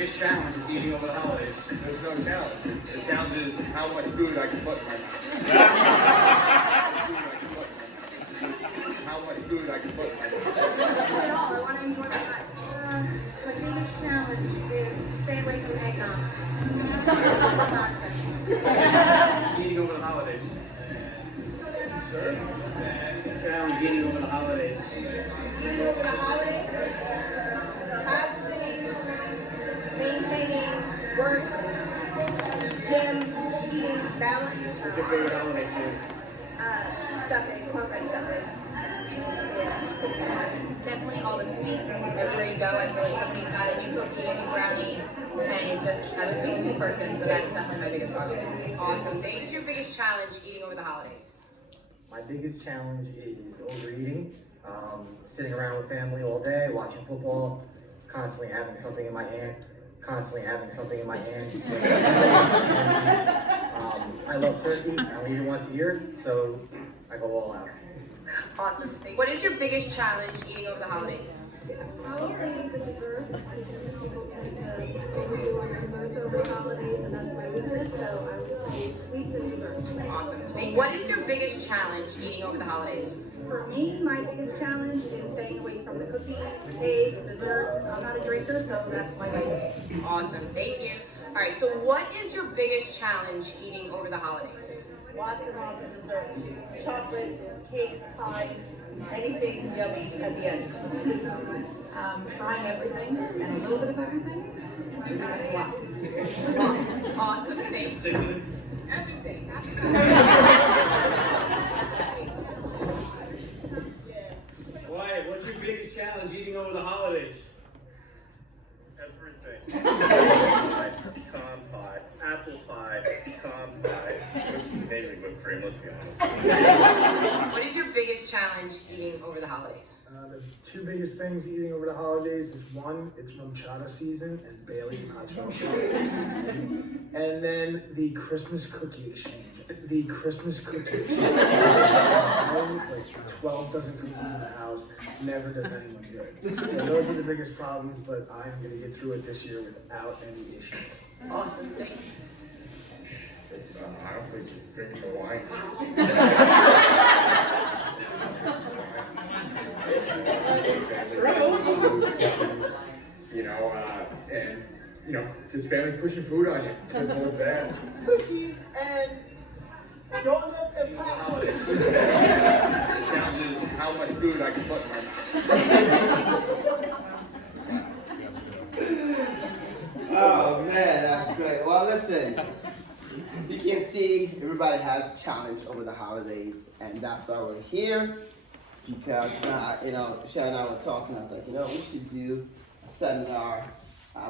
biggest challenge is eating over the holidays? There's no challenge. The challenge is how much food I can put in my mouth. How much food I can put in my mouth. Not at all. I want to enjoy my life. My biggest challenge is to stay away from eggnog. Eating over the holidays. Sir? Challenge eating over the holidays. Eating over the holidays, practicing, maintaining work, gym, eating balance. What's your favorite holiday food? Stuffing, cornbread stuffing. It's definitely all the sweets. Everywhere you go, I feel like somebody's got a new cookie, a new brownie, and just I'm a sweet tooth person, so that's definitely my biggest problem. Awesome. What is your biggest challenge eating over the holidays? My biggest challenge is overeating, sitting around with family all day, watching football, constantly having something in my hand. I love turkey. I only eat it once a year, so I go all out. Awesome. What is your biggest challenge eating over the holidays? Probably the desserts, because people tend to overdo on desserts over the holidays, and that's my weakness, so I would say sweets and desserts. Awesome. What is your biggest challenge eating over the holidays? For me, my biggest challenge is staying away from the cookies, cakes, desserts. I'm not a drinker, so that's my vice. Awesome. Thank you. All right. So what is your biggest challenge eating over the holidays? Lots and lots of dessert. Chocolate, cake, pie, anything yummy at the end. Trying everything and a little bit of everything. As well. Awesome. Thank you. Everything. Wyatt, what's your biggest challenge eating over the holidays? Everything. Pecan pie, apple pie, pecan pie. Maybe whipped cream, let's be honest. What is your biggest challenge eating over the holidays? The two biggest things eating over the holidays is one, it's rum chata season and Bailey's and hot chocolate. And then the Christmas cookie exchange. I own like 12 dozen cookies in the house, never does anyone good. So those are the biggest problems, but I'm going to get through it this year without any issues. Awesome. Thank you. Honestly, just drinking the wine. And just family pushing food on you. Simple as that. Cookies and donuts and pie. The challenge is how much food I can put in my mouth. Oh man, that's great. Well, listen, as you can see, everybody has a challenge over the holidays, and that's why we're here. Because Sharye and I were talking. I was like, we should do a seminar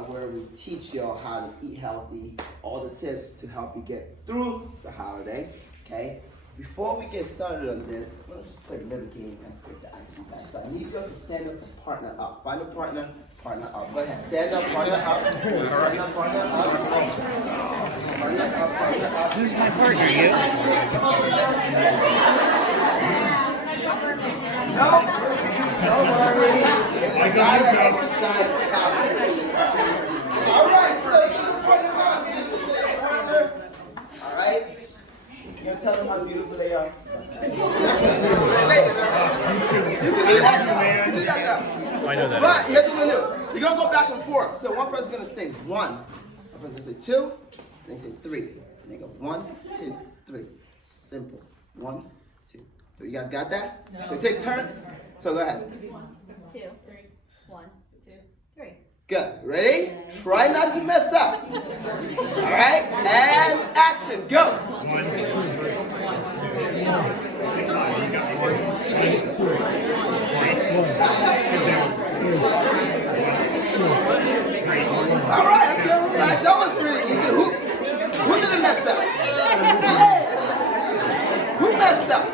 where we teach y'all how to eat healthy, all the tips to help you get through the holiday. Okay. Before we get started on this, let's just play a little game and break the ice with that. So I need you to stand up and partner up. Find a partner up. Go ahead, stand up, partner up. Partner up. Partner up. Who's my partner? You? No, don't worry. It's not an exercise challenge. All right, so you're going to partner up. All right. You're going to tell them how beautiful they are. Wait. You can do that now. You can do that now. I know that. Right, here's what we're going to do. You're going to go back and forth. So one person's going to say one. One person's going to say two. And they say three. And they go 1, 2, 3. Simple. 1, 2, 3. You guys got that? No. So take turns. So go ahead. 1, 2, 3. 1, 2, 3. Good. Ready? Try not to mess up. All right? And action. Go. 1, 2, 3. All right. Okay. That was pretty easy. Who didn't mess up? Yeah. Who messed up?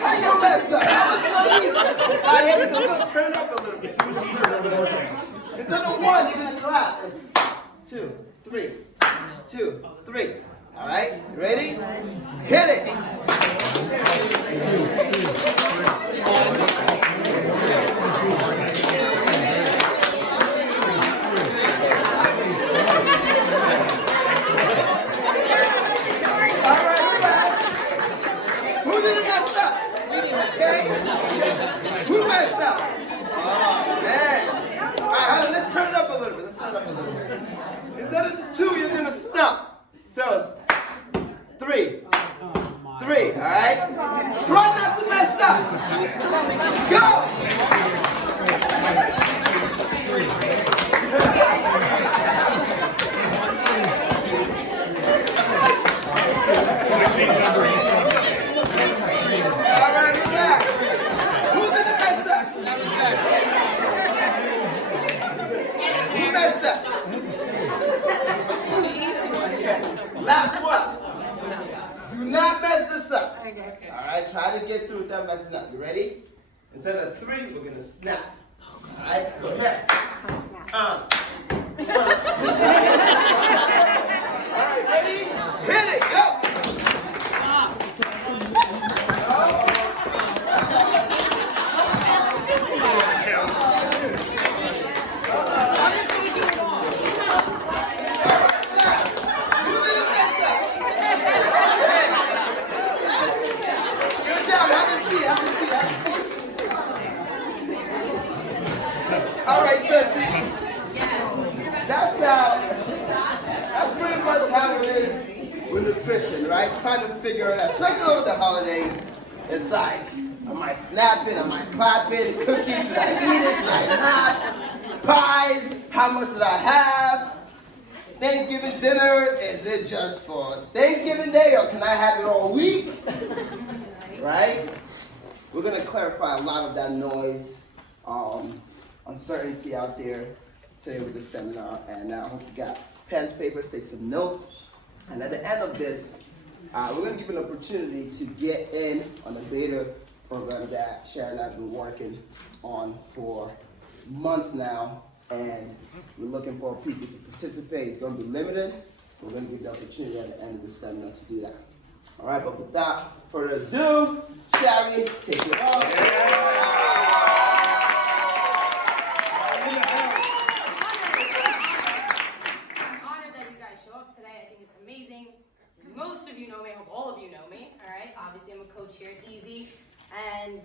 How you messed up? That was so easy. All right, here we go. We're going to turn up a little bit. Instead of 1, you're going to clap. It's 2, 3. 2, 3. All right, you ready? Hit it. snap. You ready? Instead of 3, we're gonna snap. Alright, so here. Alright, ready? Hit it, go! Alright, so see, that's pretty much how it is with nutrition, right? Trying to figure it out, especially over the holidays. It's like, am I snapping, am I clapping, cookies, should I eat it, should I not? Pies, how much should I have? Thanksgiving dinner, is it just for Thanksgiving Day or can I have it all week? Right? We're gonna clarify a lot of that noise, uncertainty out there today with this seminar, and I hope you got pens, papers, take some notes. And at the end of this, we're going to give you an opportunity to get in on the beta program that Sharye and I have been working on for months now, and we're looking for people to participate. It's going to be limited. We're going to give you the opportunity at the end of the seminar to do that. All right, but without further ado, Sharye, take it off. Most of you know me, I hope all of you know me, all right? Obviously, I'm a coach here at EZE, and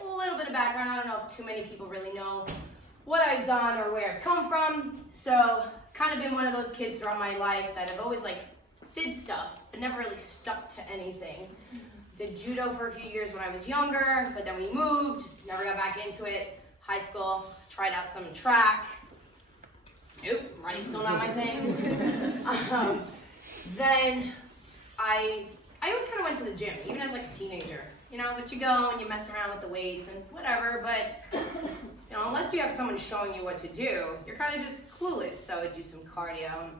a little bit of background. I don't know if too many people really know what I've done or where I've come from, so kind of been one of those kids throughout my life that have always, did stuff, but never really stuck to anything. Did judo for a few years when I was younger, but then we moved, never got back into it. High school, tried out some track. Nope, running still not my thing. Then I always kind of went to the gym, even as a teenager, but you go and you mess around with the weights and whatever, but unless you have someone showing you what to do, you're kind of just clueless. So I'd do some cardio.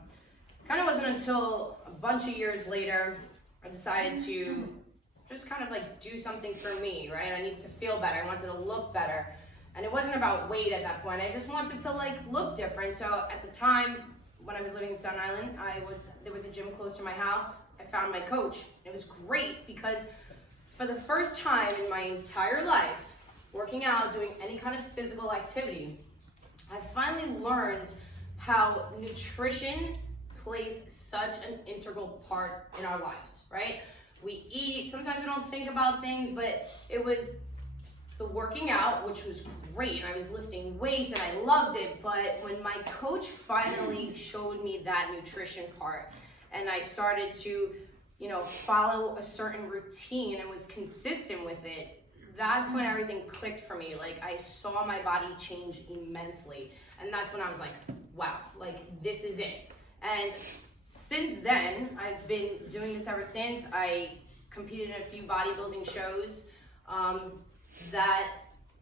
Kind of wasn't until a bunch of years later, I decided to just kind of do something for me, right? I needed to feel better, I wanted to look better. And it wasn't about weight at that point, I just wanted to look different. So at the time, when I was living in Staten Island, there was a gym close to my house. I found my coach. It was great because for the first time in my entire life, working out, doing any kind of physical activity, I finally learned how nutrition plays such an integral part in our lives, right? We eat, sometimes we don't think about things, but it was the working out, which was great, and I was lifting weights and I loved it, but when my coach finally showed me that nutrition part and I started to, follow a certain routine and was consistent with it, that's when everything clicked for me. I saw my body change immensely, and that's when I was like, wow, this is it. And since then, I've been doing this ever since. I competed in a few bodybuilding shows. That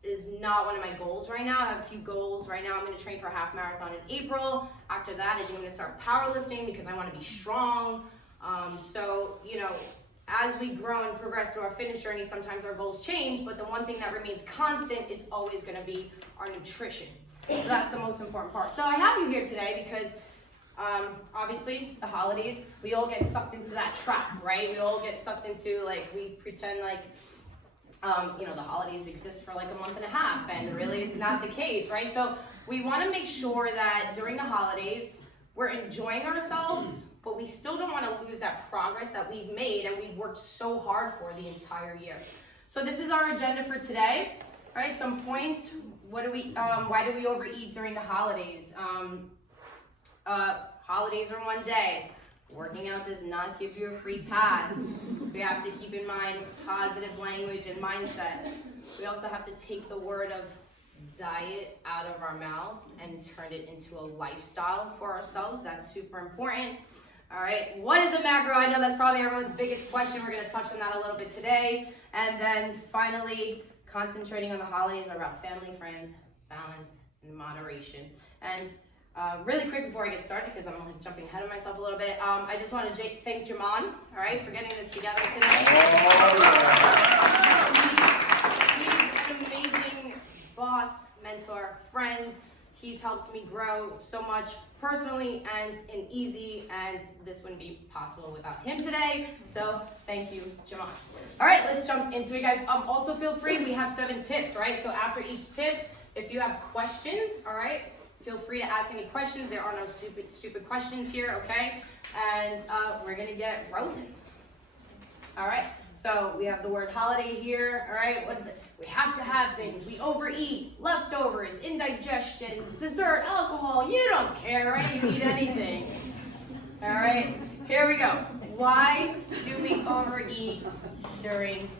is not one of my goals right now. I have a few goals right now. I'm going to train for a half marathon in April. After that, I think I'm going to start powerlifting because I want to be strong. So, as we grow and progress through our fitness journey, sometimes our goals change, but the one thing that remains constant is always going to be our nutrition. So that's the most important part. So I have you here today because obviously the holidays, we all get sucked into that trap, right? We all get sucked into we pretend the holidays exist for a month and a half, and really it's not the case, right? So we want to make sure that during the holidays, we're enjoying ourselves, but we still don't want to lose that progress that we've made and we've worked so hard for the entire year. So this is our agenda for today, right? Some points. Why do we overeat during the holidays? Holidays are one day. Working out does not give you a free pass. We have to keep in mind positive language and mindset. We also have to take the word of diet out of our mouth and turn it into a lifestyle for ourselves. That's super important. All right, what is a macro? I know that's probably everyone's biggest question. We're going to touch on that a little bit today. And then finally, concentrating on the holidays are about family, friends, balance, and moderation. And really quick before I get started, because I'm jumping ahead of myself a little bit, I just want to thank Jamon, all right, for getting this together today. He He's helped me grow so much personally and in EZE, and this wouldn't be possible without him today. So thank you, Jamal. All right, let's jump into it, guys. Also feel free, we have 7 tips, right? So after each tip, if you have questions, all right, feel free to ask any questions. There are no stupid questions here, okay? And we're gonna get rolling. All right, so we have the word holiday here, all right? What is it? We have to have things. We overeat, leftovers, indigestion, dessert, alcohol. You don't care, right? You eat anything. All right, here we go. Why do we overeat during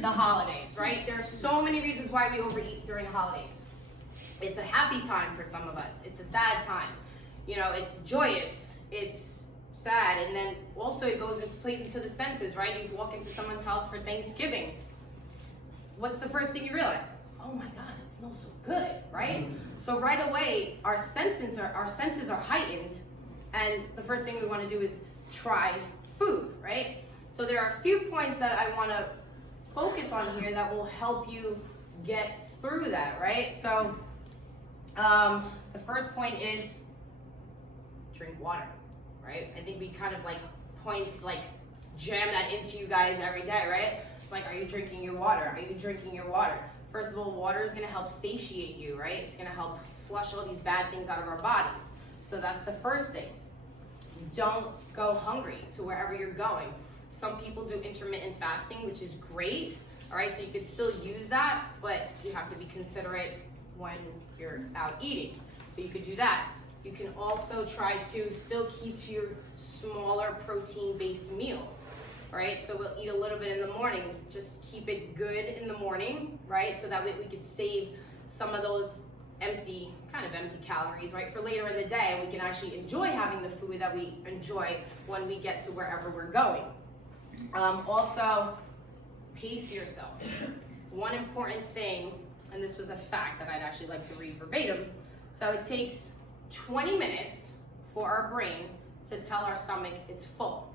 the holidays, right? There are so many reasons why we overeat during the holidays. It's a happy time for some of us. It's a sad time. You know, it's joyous. It's sad. And then also it plays into the senses, right? You walk into someone's house for Thanksgiving. What's the first thing you realize? Oh my God, it smells so good, right? So right away, our senses are heightened, and the first thing we want to do is try food, right? So there are a few points that I want to focus on here that will help you get through that, right? So the first point is drink water, right? I think we kind of jam that into you guys every day, right? Like, are you drinking your water? Are you drinking your water? First of all, water is gonna help satiate you, right? It's gonna help flush all these bad things out of our bodies. So that's the first thing. Don't go hungry to wherever you're going. Some people do intermittent fasting, which is great, all right? So you could still use that, but you have to be considerate when you're out eating. But you could do that. You can also try to still keep to your smaller protein-based meals. Right, so we'll eat a little bit in the morning. Just keep it good in the morning, right? So that way we could save some of those empty calories, right, for later in the day. We can actually enjoy having the food that we enjoy when we get to wherever we're going. Also, pace yourself. One important thing, and this was a fact that I'd actually like to read verbatim. So it takes 20 minutes for our brain to tell our stomach it's full.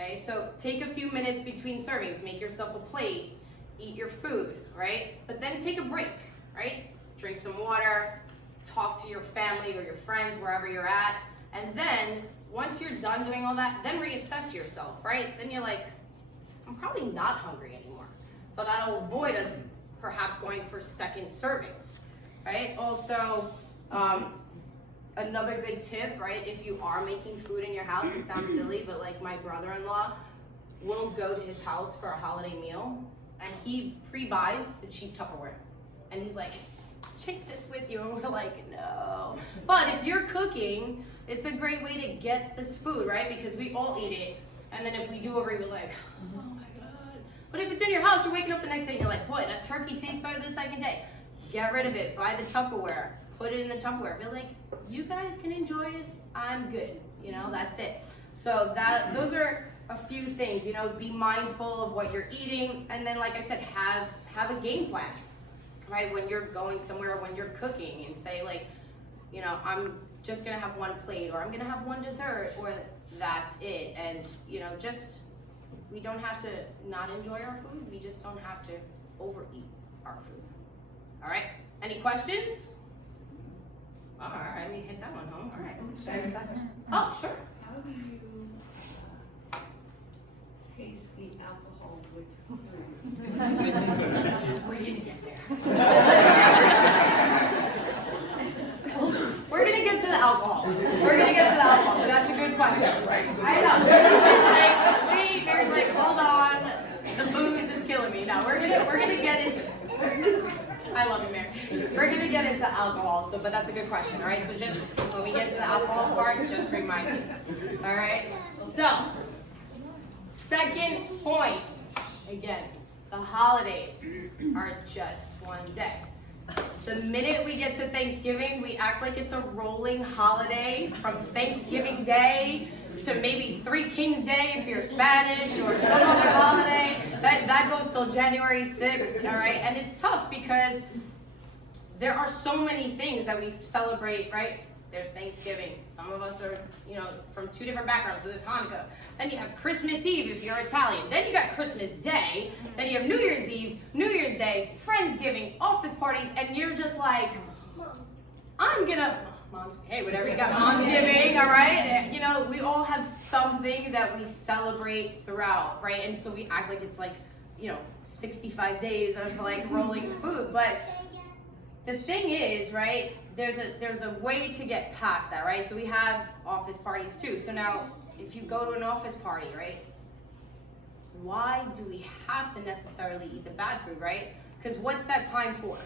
Okay, so take a few minutes between servings, make yourself a plate, eat your food, right? But then take a break, right? Drink some water, talk to your family or your friends, wherever you're at. And then, once you're done doing all that, then reassess yourself, right? Then you're like, I'm probably not hungry anymore. So that'll avoid us perhaps going for second servings, right? Also, another good tip, right, if you are making food in your house, it sounds silly, but like my brother-in-law will go to his house for a holiday meal, and he pre-buys the cheap Tupperware. And he's like, take this with you, and we're like, no. But if you're cooking, it's a great way to get this food, right, because we all eat it, and then if we do overeat, we're like, oh my God. But if it's in your house, you're waking up the next day, and you're like, boy, that turkey tastes better the second day. Get rid of it, buy the Tupperware. Put it in the Tupperware. Be like, you guys can enjoy this. I'm good. You know, that's it. So those are a few things. You know, be mindful of what you're eating, and then, like I said, have a game plan, right? When you're going somewhere, when you're cooking, and say like, you know, I'm just gonna have one plate, or I'm gonna have one dessert, or that's it. And you know, just we don't have to not enjoy our food. We just don't have to overeat our food. All right. Any questions? All right, we hit that one home. All right. Should I recess? Oh, sure. How do you taste the alcohol with food? We're gonna get there. We're gonna get to the alcohol. But that's a good question. I know. She's like, wait. Mary's like, hold on. The booze is killing me. Now we're gonna get into. I love you, Mary. We're gonna get into alcohol, but that's a good question, all right? So just when we get to the alcohol part, just remind me, all right? So, second point, again, the holidays are just one day. The minute we get to Thanksgiving, we act like it's a rolling holiday from Thanksgiving Day to maybe Three Kings Day if you're Spanish, or some other holiday. That goes till January 6th, all right? And it's tough because there are so many things that we celebrate, right? There's Thanksgiving. Some of us are, you know, from 2 different backgrounds. So there's Hanukkah. Then you have Christmas Eve if you're Italian. Then you got Christmas Day. Then you have New Year's Eve, New Year's Day, Friendsgiving, office parties, and you're just like, hey, whatever you got, mom's giving, all right? You know, we all have something that we celebrate throughout, right? And so we act like it's like, 65 days of like rolling food. But the thing is, right, there's a way to get past that, right? So we have office parties too. So now, if you go to an office party, right, why do we have to necessarily eat the bad food, right? Because what's that time for?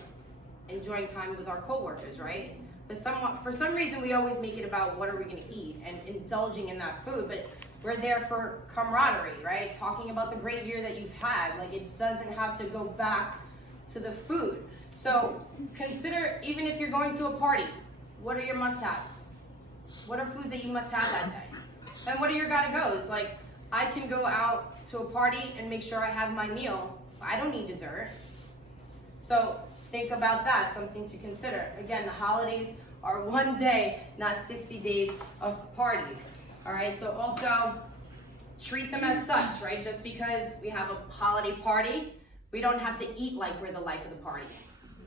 Enjoying time with our coworkers, right? But for some reason, we always make it about what are we gonna eat and indulging in that food, but we're there for camaraderie, right? Talking about the great year that you've had. Like, it doesn't have to go back to the food. So consider, even if you're going to a party, what are your must-haves? What are foods that you must have that day? And what are your gotta-goes? Like, I can go out to a party and make sure I have my meal. I don't need dessert. So think about that, something to consider. Again, the holidays are one day, not 60 days of parties. All right, so also treat them as such, right? Just because we have a holiday party, we don't have to eat like we're the life of the party.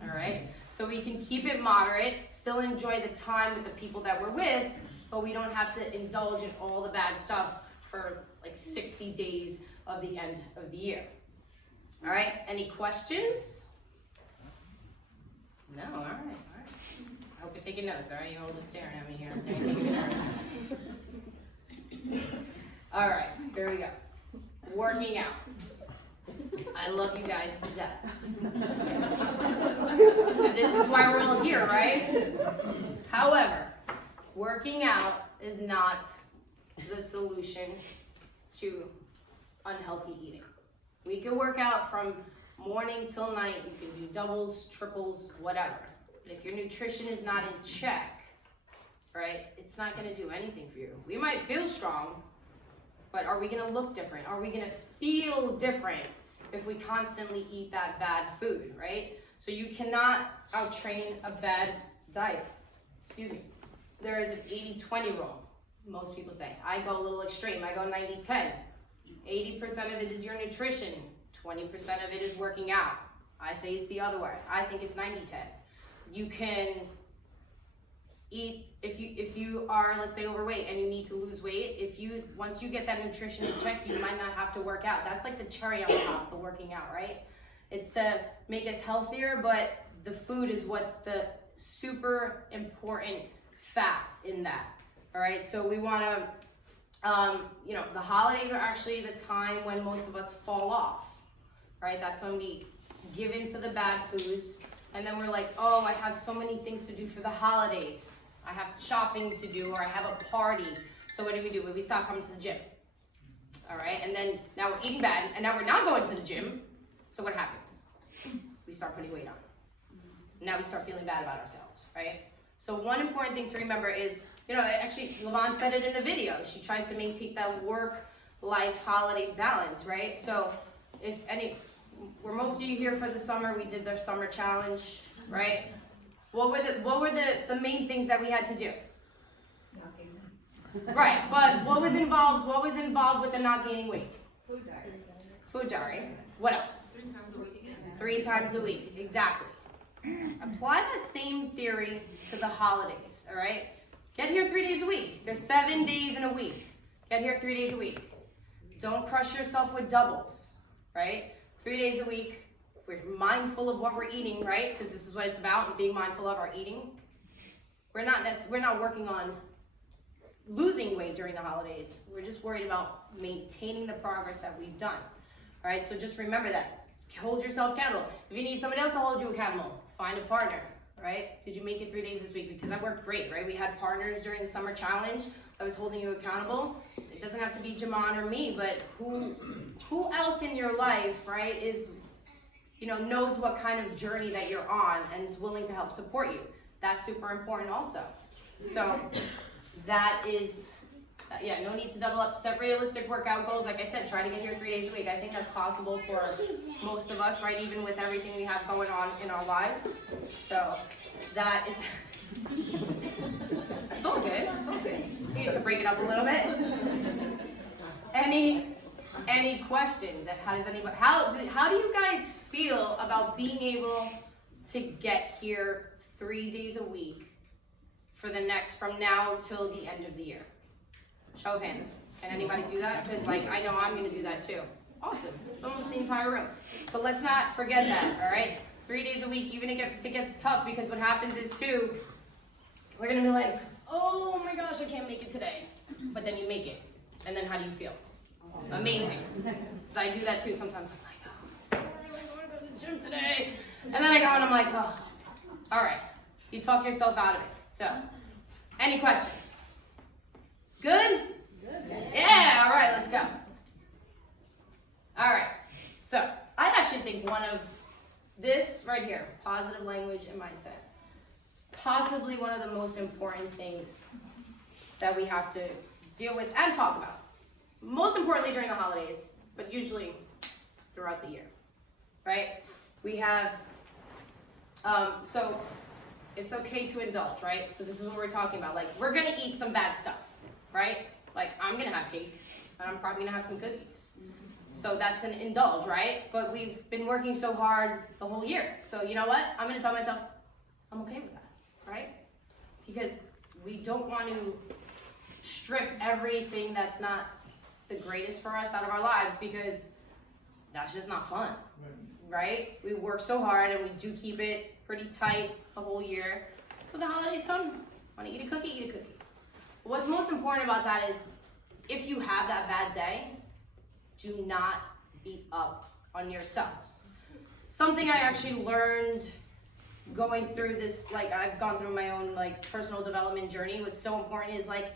All right, so we can keep it moderate, still enjoy the time with the people that we're with, but we don't have to indulge in all the bad stuff for like 60 days of the end of the year. All right, any questions? No, all right. I hope you're taking notes, all right? You're all just staring at me here. All right, here we go. Working out. I love you guys to death. This is why we're all here, right? However, working out is not the solution to unhealthy eating. We can work out from morning till night. You can do doubles, triples, whatever. But if your nutrition is not in check, right, it's not gonna do anything for you. We might feel strong, but are we gonna look different? Are we gonna feel different if we constantly eat that bad food, right? So you cannot outtrain a bad diet. Excuse me. There is an 80-20 rule. Most people say, I go a little extreme, I go 90-10. 80% of it is your nutrition, 20% of it is working out. I say it's the other way. I think it's 90-10. You can eat, if you are, let's say, overweight and you need to lose weight, once you get that nutrition in check, you might not have to work out. That's like the cherry on top, the working out, right? It's to make us healthier, but the food is what's the super important fact in that. All right, so we want to, the holidays are actually the time when most of us fall off, right? That's when we give into the bad foods, and then we're like, oh, I have so many things to do for the holidays. I have shopping to do, or I have a party. So what do? We stop coming to the gym, all right? And then now we're eating bad, and now we're not going to the gym. So what happens? We start putting weight on. Now we start feeling bad about ourselves, right? So one important thing to remember is, actually, Lavon said it in the video. She tries to maintain that work-life holiday balance, right? So were most of you here for the summer? We did their summer challenge, right? What were the main things that we had to do? Right, but what was involved with the not gaining weight? Food diary. What else? 3 times a week again. 3 times a week, exactly. Apply that same theory to the holidays, all right? Get here 3 days a week. There's 7 days in a week. Get here 3 days a week. Don't crush yourself with doubles, right? 3 days a week. We're mindful of what we're eating, right? Because this is what it's about, and being mindful of our eating. We're not working on losing weight during the holidays. We're just worried about maintaining the progress that we've done, all right? So just remember that. Hold yourself accountable. If you need somebody else to hold you accountable, find a partner, right? Did you make it 3 days this week? Because that worked great, right? We had partners during the summer challenge that was holding you accountable. It doesn't have to be Jaman or me, but who else in your life, right, is, knows what kind of journey that you're on and is willing to help support you. That's super important also. So that is, no need to double up. Set realistic workout goals. Like I said, try to get here 3 days a week. I think that's possible for most of us, right? Even with everything we have going on in our lives. So that is, it's all good. It's all good. We need to break it up a little bit. Any questions? How do you guys feel about being able to get here 3 days a week from now till the end of the year? Show of hands. Can anybody do that? Because like I know I'm gonna do that too. Awesome. It's almost the entire room. So let's not forget that, all right? 3 days a week, even if it gets tough, because what happens is too, we're gonna be like, oh my gosh, I can't make it today. But then you make it. And then how do you feel? Amazing. Because I do that too sometimes. I'm like, oh, I really want to go to the gym today. And then I go and I'm like, oh, all right. You talk yourself out of it. So, any questions? Good? Yeah, all right, let's go. All right, so I actually think one of this right here, positive language and mindset, is possibly one of the most important things that we have to deal with and talk about. Most importantly during the holidays, but usually throughout the year, right? We have, so it's okay to indulge, right? So this is what we're talking about. Like, we're gonna eat some bad stuff, right? Like, I'm gonna have cake, and I'm probably gonna have some cookies. So that's an indulge, right? But we've been working so hard the whole year. So you know what? I'm gonna tell myself, I'm okay with that, right? Because we don't want to strip everything that's not the greatest for us out of our lives, because that's just not fun, right? We work so hard and we do keep it pretty tight the whole year. So the holidays come, wanna eat a cookie, eat a cookie. What's most important about that is, if you have that bad day, do not beat up on yourselves. Something I actually learned going through this, like I've gone through my own like personal development journey, what's so important is like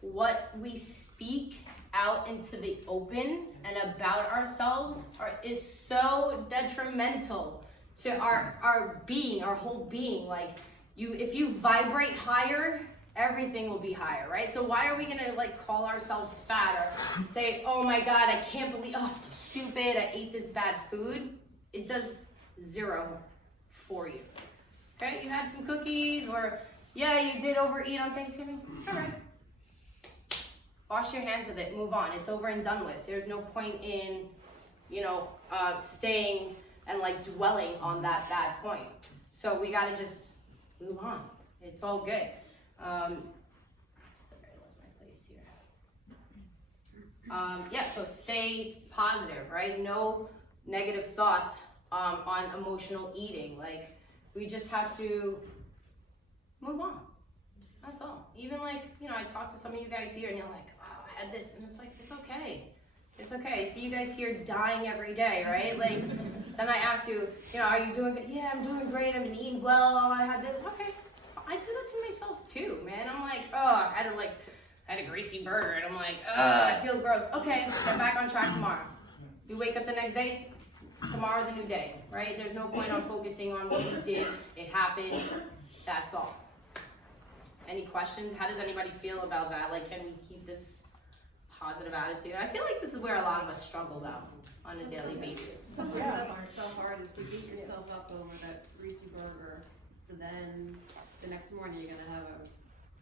what we speak out into the open and about ourselves is so detrimental to our being, our whole being. Like if you vibrate higher, everything will be higher, right? So why are we gonna like call ourselves fat or say, oh my God, I can't believe, oh, I'm so stupid, I ate this bad food? It does zero for you, okay? You had some cookies, or yeah, you did overeat on Thanksgiving, all right. Wash your hands with it, move on, it's over and done with. There's no point in, staying and like dwelling on that bad point. So we gotta just move on, it's all good. Sorry, I lost my place here. So stay positive, right? No negative thoughts on emotional eating. Like, we just have to move on. That's all. Even like, I talked to some of you guys here and you're like, oh, I had this, and it's like, it's okay. It's okay. I see you guys here dying every day, right? Like, then I ask you, are you doing good? Yeah, I'm doing great. I've been eating well. Oh, I had this. Okay. I do that to myself too, man. I'm like, oh, I had a greasy burger, and I'm like, I feel gross. Okay, get back on track tomorrow. You wake up the next day, tomorrow's a new day, right? There's no point on focusing on what you did. It happened. That's all. Any questions? How does anybody feel about that? Like, can we keep this positive attitude? I feel like this is where a lot of us struggle though, on a daily basis. Sometimes that's so hard is to beat yourself up over that greasy burger. So then the next morning you're gonna have a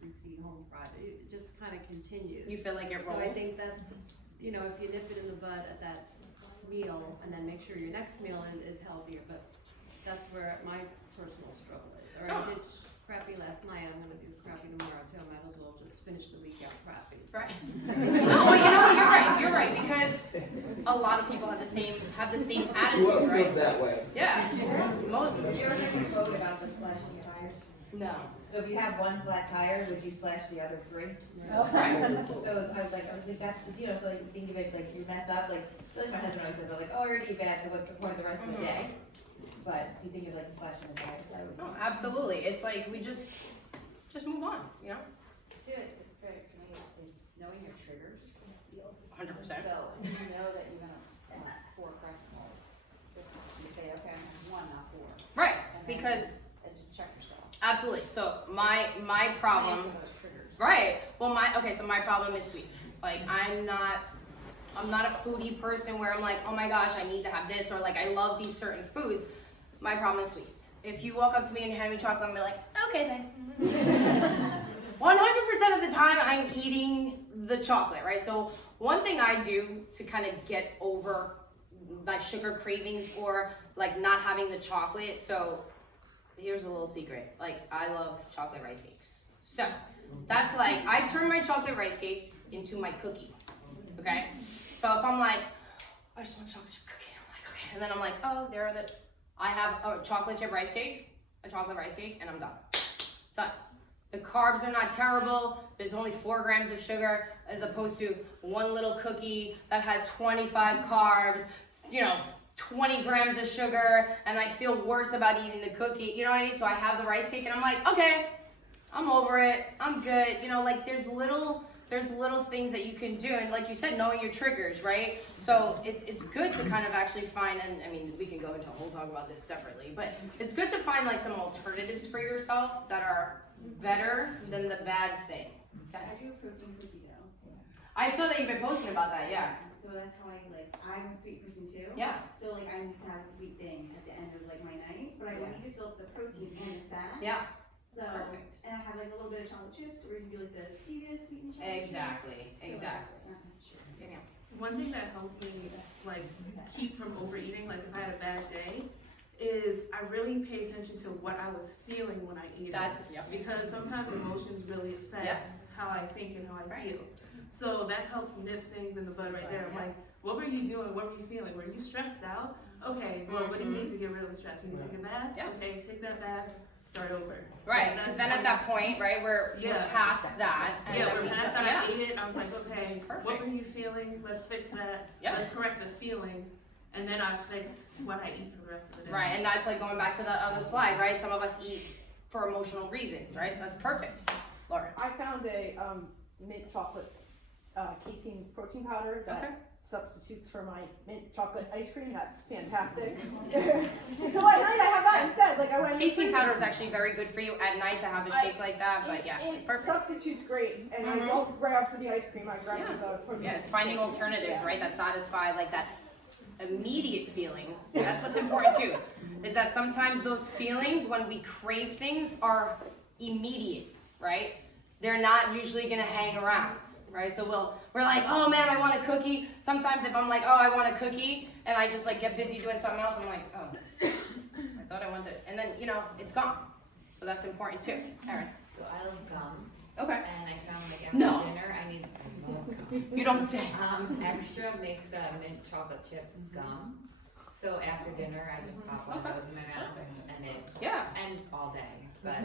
greasy home fried. It just kind of continues. You feel like it rolls? So I think that's, if you nip it in the bud at that meal, and then make sure your next meal is healthier. But that's where my personal struggle is. Or I did crappy last night, I'm gonna do crappy tomorrow too. I might as well just finish the week out crappy. Right. No, but you're right, because a lot of people have the same attitude, Who else right? feels that way? Yeah. Most. You ever heard the quote about the slashing tires? No. So if you have one flat tire, would you slash the other 3? No. So I was like, that's, so like, think of it, like, you mess up, like my husband always says, like, oh, I already bad, so what's the point of the rest of the day? But if you think of like slashing the tires, that would. No, absolutely. It's like, we just move on, I feel like for me, it's knowing your triggers. 100%. So if you know that you're gonna want 4 crescent rolls, just you say, okay, I'm gonna have 1, not 4. Right, And then because just check yourself. absolutely. So my problem, Plan for those triggers. right? Well, so my problem is sweets. Like, I'm not a foodie person where I'm like, oh my gosh, I need to have this, or like I love these certain foods. My problem is sweets. If you walk up to me and hand me chocolate, I'm gonna be like, okay, thanks. 100% of the time, I'm eating the chocolate, right? So one thing I do to kind of get over my sugar cravings or like not having the chocolate. So here's a little secret. Like, I love chocolate rice cakes. So that's like, I turn my chocolate rice cakes into my cookie, okay? So if I'm like, I just want a chocolate chip cookie, I'm like, okay. And then I'm like, oh, I have a chocolate chip rice cake, and I'm done. Done. The carbs are not terrible. There's only 4 grams of sugar as opposed to one little cookie that has 25 carbs, 20 grams of sugar, and I feel worse about eating the cookie. You know what I mean? So I have the rice cake and I'm like, okay, I'm over it. I'm good. Like there's little things that you can do, and like you said, knowing your triggers, right? So it's good to kind of actually find, and I mean, we can go into a whole talk about this separately, but it's good to find like some alternatives for yourself that are better than the bad thing. Okay. I do a protein cookie dough. I saw that you've been posting about that, yeah. So that's how I'm a sweet person too. Yeah. So like I need to have a sweet thing at the end of like my night, but I want you to fill up the protein and the fat. Yeah. So, Perfect. and I have like a little bit of chocolate chips, or we can do like the stevia sweetened chocolate Exactly. chips. Danielle. One thing that helps me like keep from overeating, like if I had a bad day, is I really pay attention to what I was feeling when I eat. Because sometimes emotions really affect how I think and how I feel. So that helps nip things in the bud right there. I'm like, what were you doing? What were you feeling? Were you stressed out? Okay, well, what do you need to get rid of the stress? You need to take a bath? Okay, take that bath, start over. Right, because then at that point, right, we're past that. And then We're past that. I ate it. I was like, okay, Perfect. what were you feeling? Let's fix that. Let's correct the feeling. And then I fix what I eat for the rest of the day. Right, and that's like going back to the other slide, right? Some of us eat for emotional reasons, right? That's perfect. Laura. I found a mint chocolate casein protein powder that substitutes for my mint chocolate ice cream. That's fantastic. So at night I have that instead. Like I went. Casein powder is actually very good for you at night to have a shake like that, but it's perfect. Substitutes great, and I don't grab for the ice cream. I grab for the protein. Yeah, it's finding alternatives, right? That satisfy like that immediate feeling. That's what's important too. Is that sometimes those feelings when we crave things are immediate, right? They're not usually gonna hang around. Right, so we're like, oh man, I want a cookie. Sometimes if I'm like, oh, I want a cookie, and I just like get busy doing something else, I'm like, oh, I thought I wanted it, and then it's gone. So that's important too. Erin. So I love gum. Okay. And I found like after dinner, I need. You don't say. Extra makes mint chocolate chip gum. So after dinner, I just pop one of those in my mouth and it. And all day. But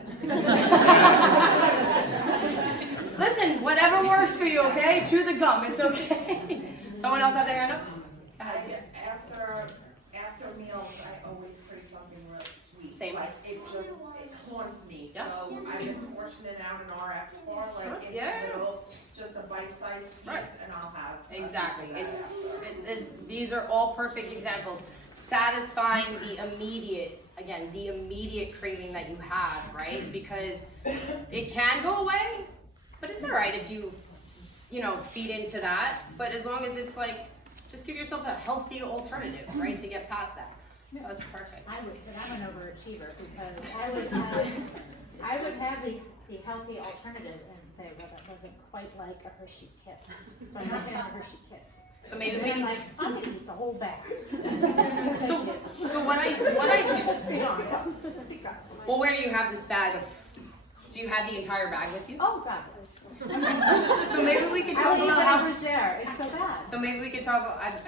listen, whatever works for you, okay? Chew the gum, it's okay. Someone else have their hand up? After meals, I always crave something really sweet. Same. Like it haunts me. So I've been portioning it out in RX bar, like into little, just a bite-sized piece, and I'll have. Exactly. These are all perfect examples. Satisfying the immediate craving that you have, right? Because it can go away, but it's all right if you feed into that. But as long as it's like, just give yourself a healthy alternative, right, to get past that. That was perfect. But I'm an overachiever because I would have the healthy alternative and say, well, that wasn't quite like a Hershey Kiss. So I'm not getting a Hershey Kiss. So maybe we need to. I'm gonna eat the whole bag. So what I well, where do you have this bag of? Do you have the entire bag with you? Oh, fabulous. So maybe we could talk about how it's there. It's so bad. So maybe we could talk about. I've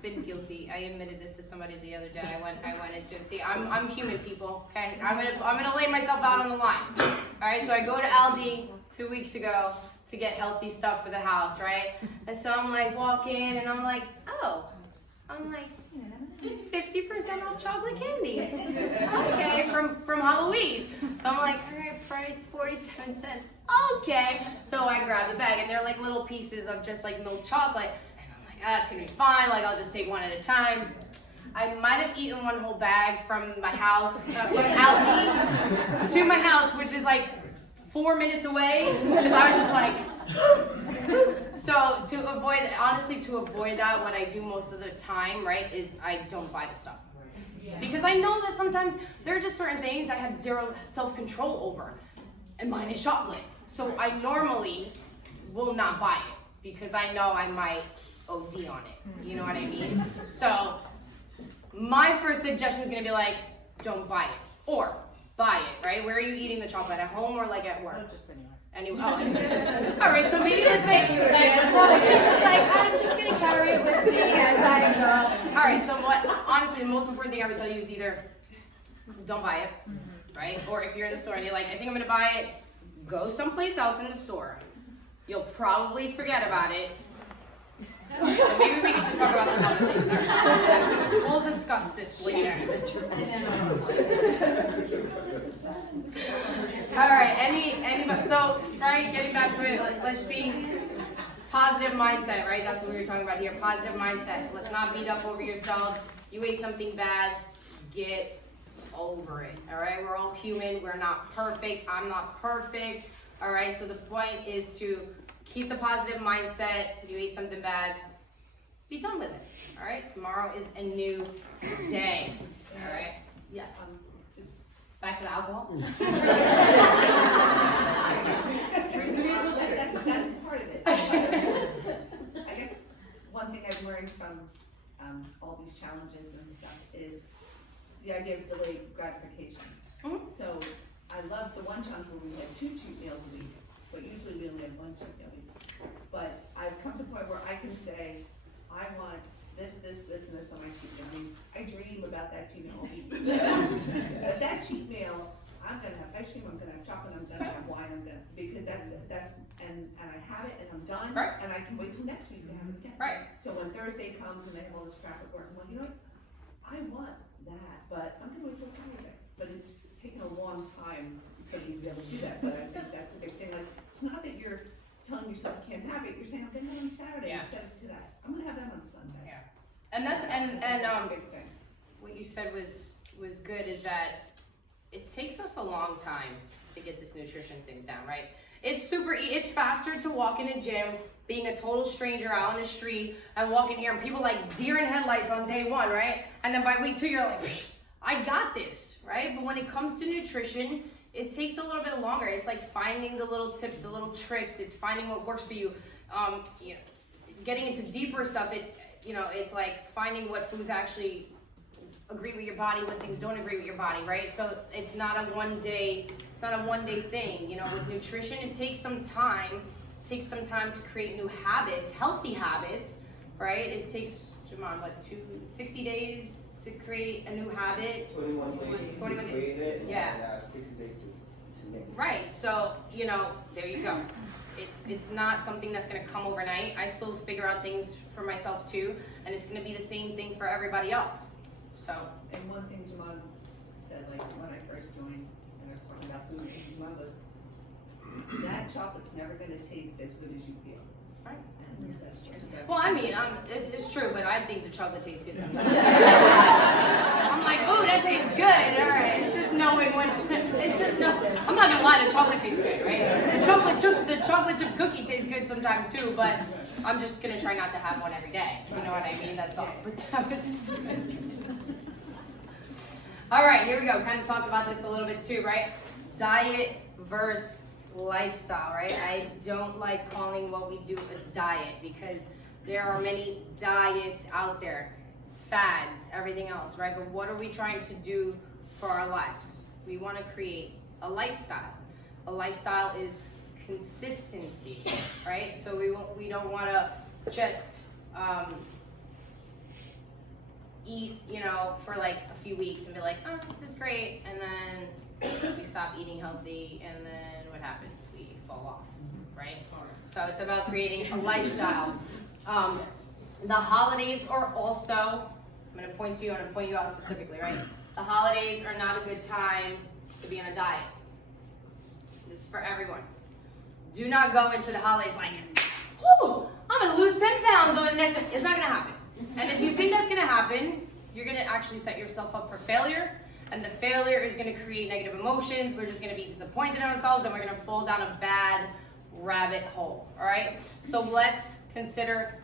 been guilty. I admitted this to somebody the other day. I went into. See, I'm human, people. Okay, I'm gonna lay myself out on the line. All right. So I go to Aldi 2 weeks ago to get healthy stuff for the house, right? And so I'm like walking and I'm like, oh, I'm like 50% off chocolate candy. Okay, from Halloween. So I'm like, all right, price 47 cents. Okay. So I grab the bag and they're like little pieces of just like milk chocolate. And I'm like, that's gonna be fine. Like I'll just take one at a time. I might have eaten one whole bag from my house, from Aldi to my house, which is like 4 minutes away, because I was just like, so to avoid that, what I do most of the time, right, is I don't buy the stuff. Because I know that sometimes there are just certain things I have zero self-control over, and mine is chocolate. So I normally will not buy it, because I know I might OD on it, you know what I mean? So my first suggestion is gonna be like, don't buy it. Or buy it, right? Where are you eating the chocolate? At home or like at work? No, just anywhere. Anyway, all right, so maybe let's take She's just like, I'm just gonna carry it with me as I go. All right, so what, honestly, the most important thing I would tell you is either don't buy it, right? Or if you're in the store and you're like, I think I'm gonna buy it, go someplace else in the store. You'll probably forget about it. So maybe we should talk about some other things. All right. We'll discuss this later. All right, anybody, so, right, getting back to it, let's be positive mindset, right? That's what we were talking about here, positive mindset. Let's not beat up over yourselves. You ate something bad, get over it, all right? We're all human, we're not perfect, I'm not perfect, all right? So the point is to keep the positive mindset. You ate something bad, be done with it, all right? Tomorrow is a new day, all right? Yes. Just back to the alcohol. That's part of it. I guess one thing I've learned from all these challenges and stuff is the idea of delayed gratification. So I love the one challenge where we had 2 cheat meals a week, but usually we only have 1 cheat meal a week. But I've come to a point where I can say, I want this, and this on my cheat meal. I mean, I dream about that cheat meal all week. But that cheat meal, I'm gonna have ice cream, I'm gonna have chocolate, I'm gonna have wine, because that's, and I have it, and I'm done, right. And I can wait till next week to have it again. Right. So when Thursday comes and they have all this crap at work, I'm like, you know what, I want that, but I'm gonna wait till Saturday. But it's taken a long time for you to be able to do that, but I think that's a big thing, like, it's not that you're telling yourself you can't have it, you're saying, I'm gonna have it on Saturday instead of today. I'm gonna have that on Sunday. Yeah. And that's, and big thing. what you said was good, is that it takes us a long time to get this nutrition thing down, right? It's it's faster to walk in a gym, being a total stranger out on the street, and walking here, and people like deer in headlights on day 1, right? And then by week 2, you're like, I got this, right? But when it comes to nutrition, it takes a little bit longer. It's like finding the little tips, the little tricks. It's finding what works for you. You know, getting into deeper stuff, it's like finding what foods actually agree with your body, what things don't agree with your body, right? So it's not a one day thing. You know, with nutrition, it takes some time. It takes some time to create new habits, healthy habits, right? It takes, Jamon, 60 days to create a new habit? 21 days. 21 days. Create it, Yeah. 60 days to make. Right, so, there you go. It's not something that's gonna come overnight. I still figure out things for myself too, and it's gonna be the same thing for everybody else. So. And one thing Jamon said, like when I first joined, and I was talking about food, Jamon goes, that chocolate's never gonna taste as good as you feel. Right. And that's true. Well, I mean, it's true, but I think the chocolate tastes good sometimes. I'm like, ooh, that tastes good. All right, it's just knowing when to, I'm not gonna lie, the chocolate tastes good, right? The chocolate chip cookie tastes good sometimes too, but I'm just gonna try not to have one every day. You know what I mean? That's all. But that was all right, here we go. Kind of talked about this a little bit too, right? Diet versus lifestyle, right? I don't like calling what we do a diet because there are many diets out there, fads, everything else, right? But what are we trying to do for our lives? We want to create a lifestyle. A lifestyle is consistency, right? So we don't want to just eat, for like a few weeks and be like, oh, this is great, and then we stop eating healthy, and then what happens? We fall off, right? So it's about creating a lifestyle. The holidays are also, I'm going to point to you, I'm going to point you out specifically, right? The holidays are not a good time to be on a diet. This is for everyone. Do not go into the holidays like, whoo, I'm going to lose 10 pounds over the next, it's not going to happen. And if you think that's going to happen, you're going to actually set yourself up for failure. And the failure is going to create negative emotions. We're just going to be disappointed in ourselves, and we're going to fall down a bad rabbit hole, all right? So let's consider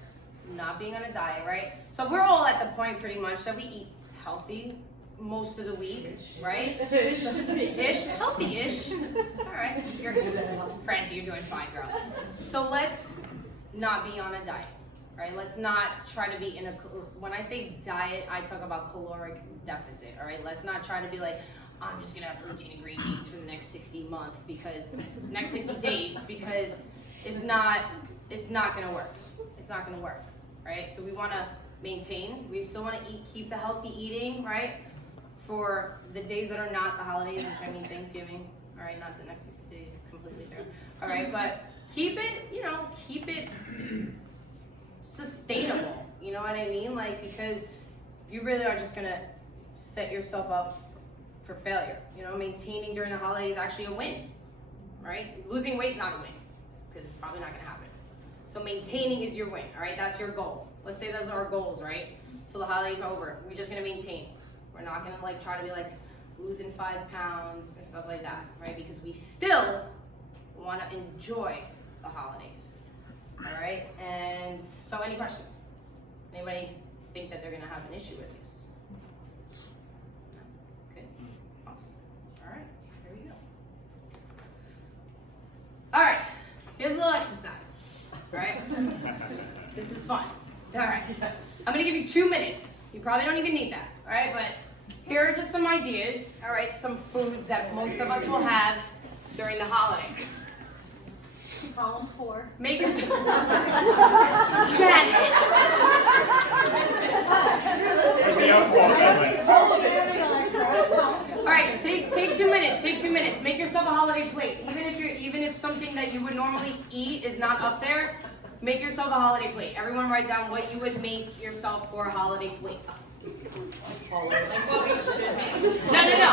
not being on a diet, right? So we're all at the point pretty much that we eat healthy most of the week, right? Ish, healthy-ish. All right, Francie, you're doing fine, girl. So let's not be on a diet. Right? Let's not try to be when I say diet, I talk about caloric deficit, all right? Let's not try to be like, I'm just gonna have protein and green beans for the next 60 days because it's not gonna work. It's not gonna work, right? So we wanna maintain, we still wanna keep the healthy eating, right? For the days that are not the holidays, which I mean Thanksgiving, all right, not the next 60 days, completely fair. All right, but keep it sustainable, you know what I mean? Like, because you really are just gonna set yourself up for failure. You know, maintaining during the holidays is actually a win, right? Losing weight's not a win, because it's probably not gonna happen. So maintaining is your win, all right? That's your goal. Let's say those are our goals, right? Till the holidays are over, we're just gonna maintain. We're not gonna like try to be like losing 5 pounds and stuff like that, right? Because we still wanna enjoy the holidays, all right? And so any questions? Anybody think that they're gonna have an issue with this? Okay, awesome. All right, here we go. All right, here's a little exercise, all right? This is fun. All right, I'm gonna give you 2 minutes. You probably don't even need that, all right? But here are just some ideas, all right? Some foods that most of us will have during the holiday. Column 4. Make it. Janet. All right, take 2 minutes. Take 2 minutes. Make yourself a holiday plate. Even if something that you would normally eat is not up there, make yourself a holiday plate. Everyone write down what you would make yourself for a holiday plate. Like what we should make. No.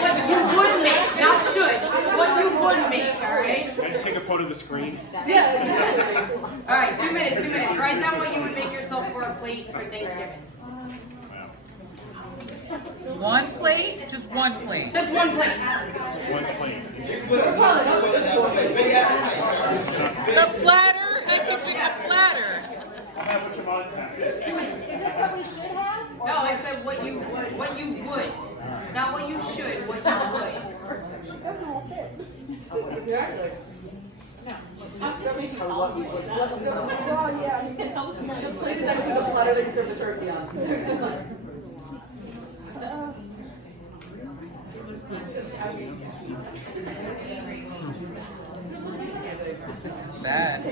What you would make, not should. What you would make, all right? Can I just take a photo of the screen? Yeah. All right, 2 minutes. Write down what you would make yourself for a plate for Thanksgiving. One plate? Just one plate. Just one plate. One plate. The platter? I think we got platter. Is this what we should have? No, I said what you would, not what you should, what you would. That's all fit. Exactly. Well, yeah. Just place it next to the platter that you serve the turkey on. This is bad.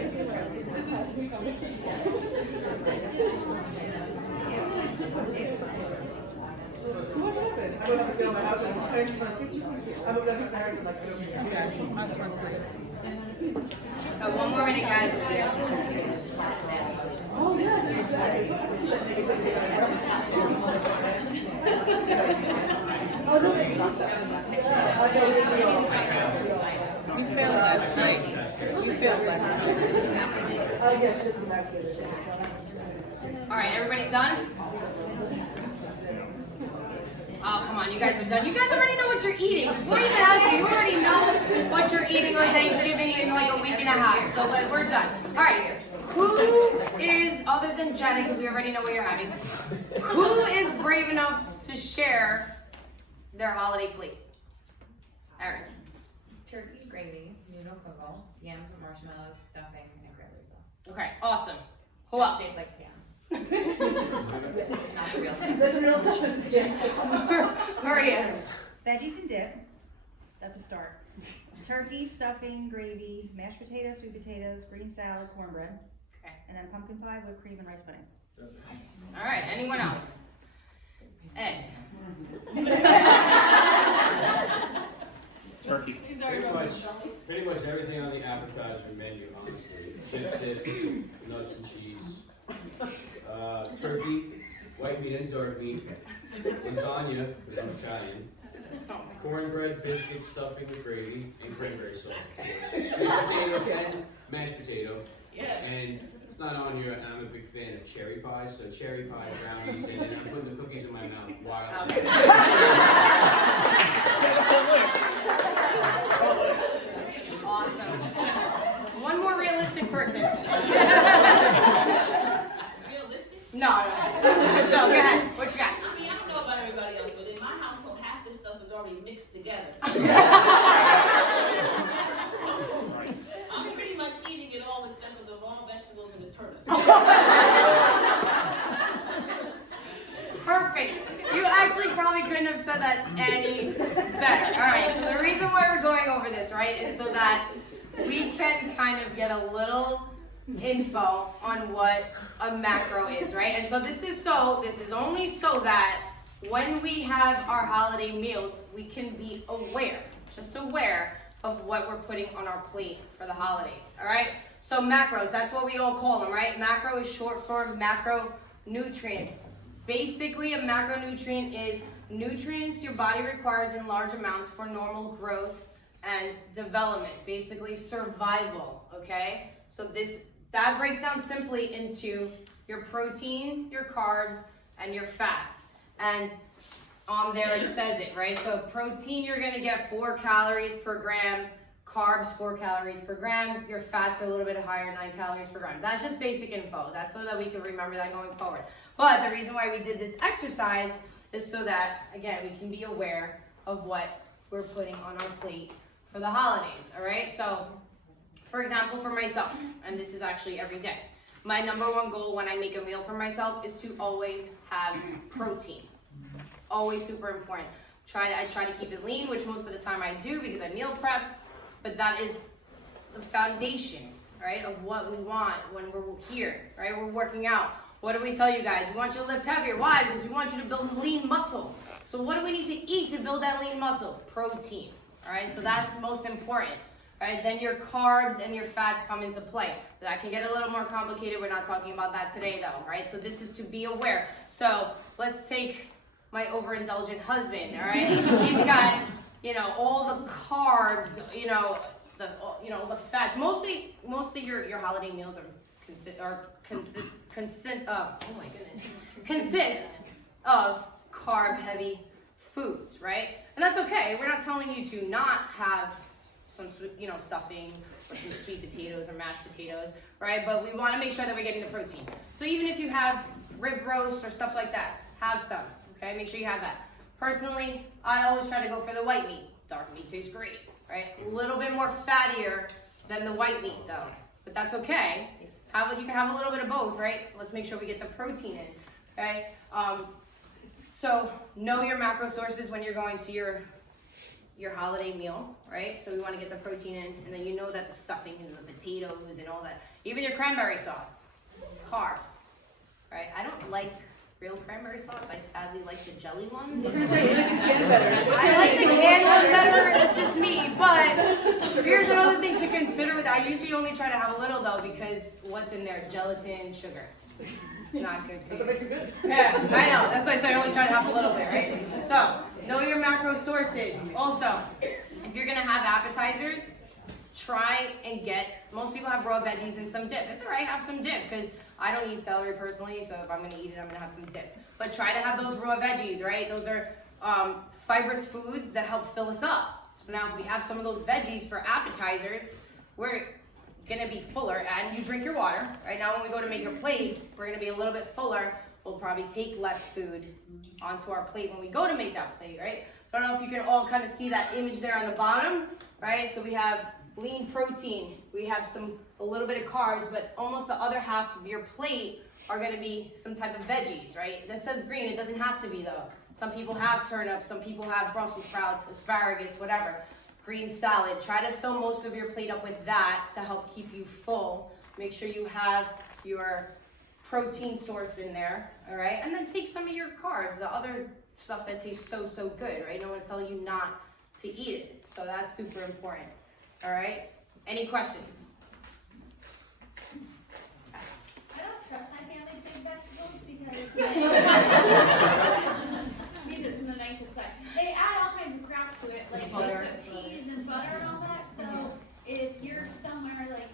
What happened? I went up to stay on my house and I changed my kitchen. I moved up to Paris and my One more minute, guys. Oh, yes. You failed last night. All right, everybody done? Oh, come on, you guys are done. You guys already know what you're eating. Before I even ask you already know what you're eating on Thanksgiving in like a week and a half. So we're done. All right, who is, other than Jenna, because we already know what you're having, who is brave enough to share their holiday plate? Erin. Turkey gravy, noodle kugel, yams with marshmallows, stuffing, and cranberry sauce. Okay, awesome. Who It's else? shaped like ham. Not the real thing. Maria. Veggies and dip. That's a start. Turkey, stuffing, gravy, mashed potatoes, sweet potatoes, green salad, cornbread. Okay. And then pumpkin pie, whipped cream, and rice pudding. All right, anyone else? Ed. Turkey. Pretty much everything on the appetizer menu, honestly. Chip dips, nuts and cheese, turkey, white meat and dark meat, lasagna, because I'm Italian, cornbread, biscuits, stuffing with gravy, and cranberry sauce. Sweet potatoes and mashed potato. And it's not on here, I'm a big fan of cherry pie, so cherry pie, brownies, and then I'm putting the cookies in my mouth while I'm Awesome. One more realistic person. Realistic? No. Michelle, go ahead. What you got? I mean, I don't know about everybody else, but in my household, half this stuff is already mixed together. I'm pretty much eating it all except for the raw vegetables and the turnips. Perfect. You actually probably couldn't couldn't have said that any better. All right, so the reason why we're going over this, right, is so that we can kind of get a little info on what a macro is, right? And so this is only so that when we have our holiday meals, we can be aware, just aware of what we're putting on our plate for the holidays, all right? So macros, that's what we all call them, right? Macro is short for macronutrient. Basically, a macronutrient is nutrients your body requires in large amounts for normal growth and development, basically survival, okay? So that breaks down simply into your protein, your carbs, and your fats. And on there it says it, right? So protein, you're gonna get 4 calories per gram, carbs 4 calories per gram, your fats are a little bit higher, 9 calories per gram. That's just basic info. That's so that we can remember that going forward. But the reason why we did this exercise is so that, again, we can be aware of what we're putting on our plate for the holidays, all right? So, for example, for myself, and this is actually every day, my number one goal when I make a meal for myself is to always have protein. Always super important. I try to keep it lean, which most of the time I do because I meal prep, but that is the foundation, right, of what we want when we're here, right? We're working out. What do we tell you guys? We want you to lift heavier. Why? Because we want you to build lean muscle. So what do we need to eat to build that lean muscle? Protein, all right? So that's most important, right? Then your carbs and your fats come into play. That can get a little more complicated. We're not talking about that today though, right? So this is to be aware. So let's take my overindulgent husband, all right? He's got, all the carbs, the fats. Mostly your holiday meals consist of carb-heavy foods, right? And that's okay. We're not telling you to not have some, stuffing or some sweet potatoes or mashed potatoes, right? But we want to make sure that we're getting the protein. So even if you have rib roast or stuff like that, have some, okay? Make sure you have that. Personally, I always try to go for the white meat. Dark meat tastes great, right? A little bit more fattier than the white meat though, but that's okay. You can have a little bit of both, right? Let's make sure we get the protein in, okay? So know your macro sources when you're going to your holiday meal, right? So we want to get the protein in, and then you know that the stuffing and the potatoes and all that, even your cranberry sauce, carbs, right? I don't like real cranberry sauce. I sadly like the jelly one. I like the canned one better. It's just me. But here's another thing to consider with that. I usually only try to have a little though because what's in there? Gelatin, sugar. It's not good for you. That's what makes it good. Yeah, I know. That's why I say I only try to have a little bit, right? So know your macro sources. Also, if you're gonna have appetizers, try and most people have raw veggies and some dip. It's all right, have some dip because I don't eat celery personally, so if I'm gonna eat it, I'm gonna have some dip. But try to have those raw veggies, right? Those are fibrous foods that help fill us up. So now if we have some of those veggies for appetizers, we're gonna be fuller, and you drink your water. Right now when we go to make our plate, we're gonna be a little bit fuller. We'll probably take less food onto our plate when we go to make that plate, right? So I don't know if you can all kind of see that image there on the bottom, right? So we have lean protein, we have a little bit of carbs, but almost the other half of your plate are gonna be some type of veggies, right? That says green, it doesn't have to be though. Some people have turnips, some people have Brussels sprouts, asparagus, whatever. Green salad, try to fill most of your plate up with that to help keep you full. Make sure you have your protein source in there, all right? And then take some of your carbs, the other stuff that tastes so good, right? No one's telling you not to eat it, so that's super important. All right, any questions? I don't trust my family's big vegetables because these are from the nicest way. They add all kinds of crap to it, like butter, cheese and butter and all that. So if you're somewhere like,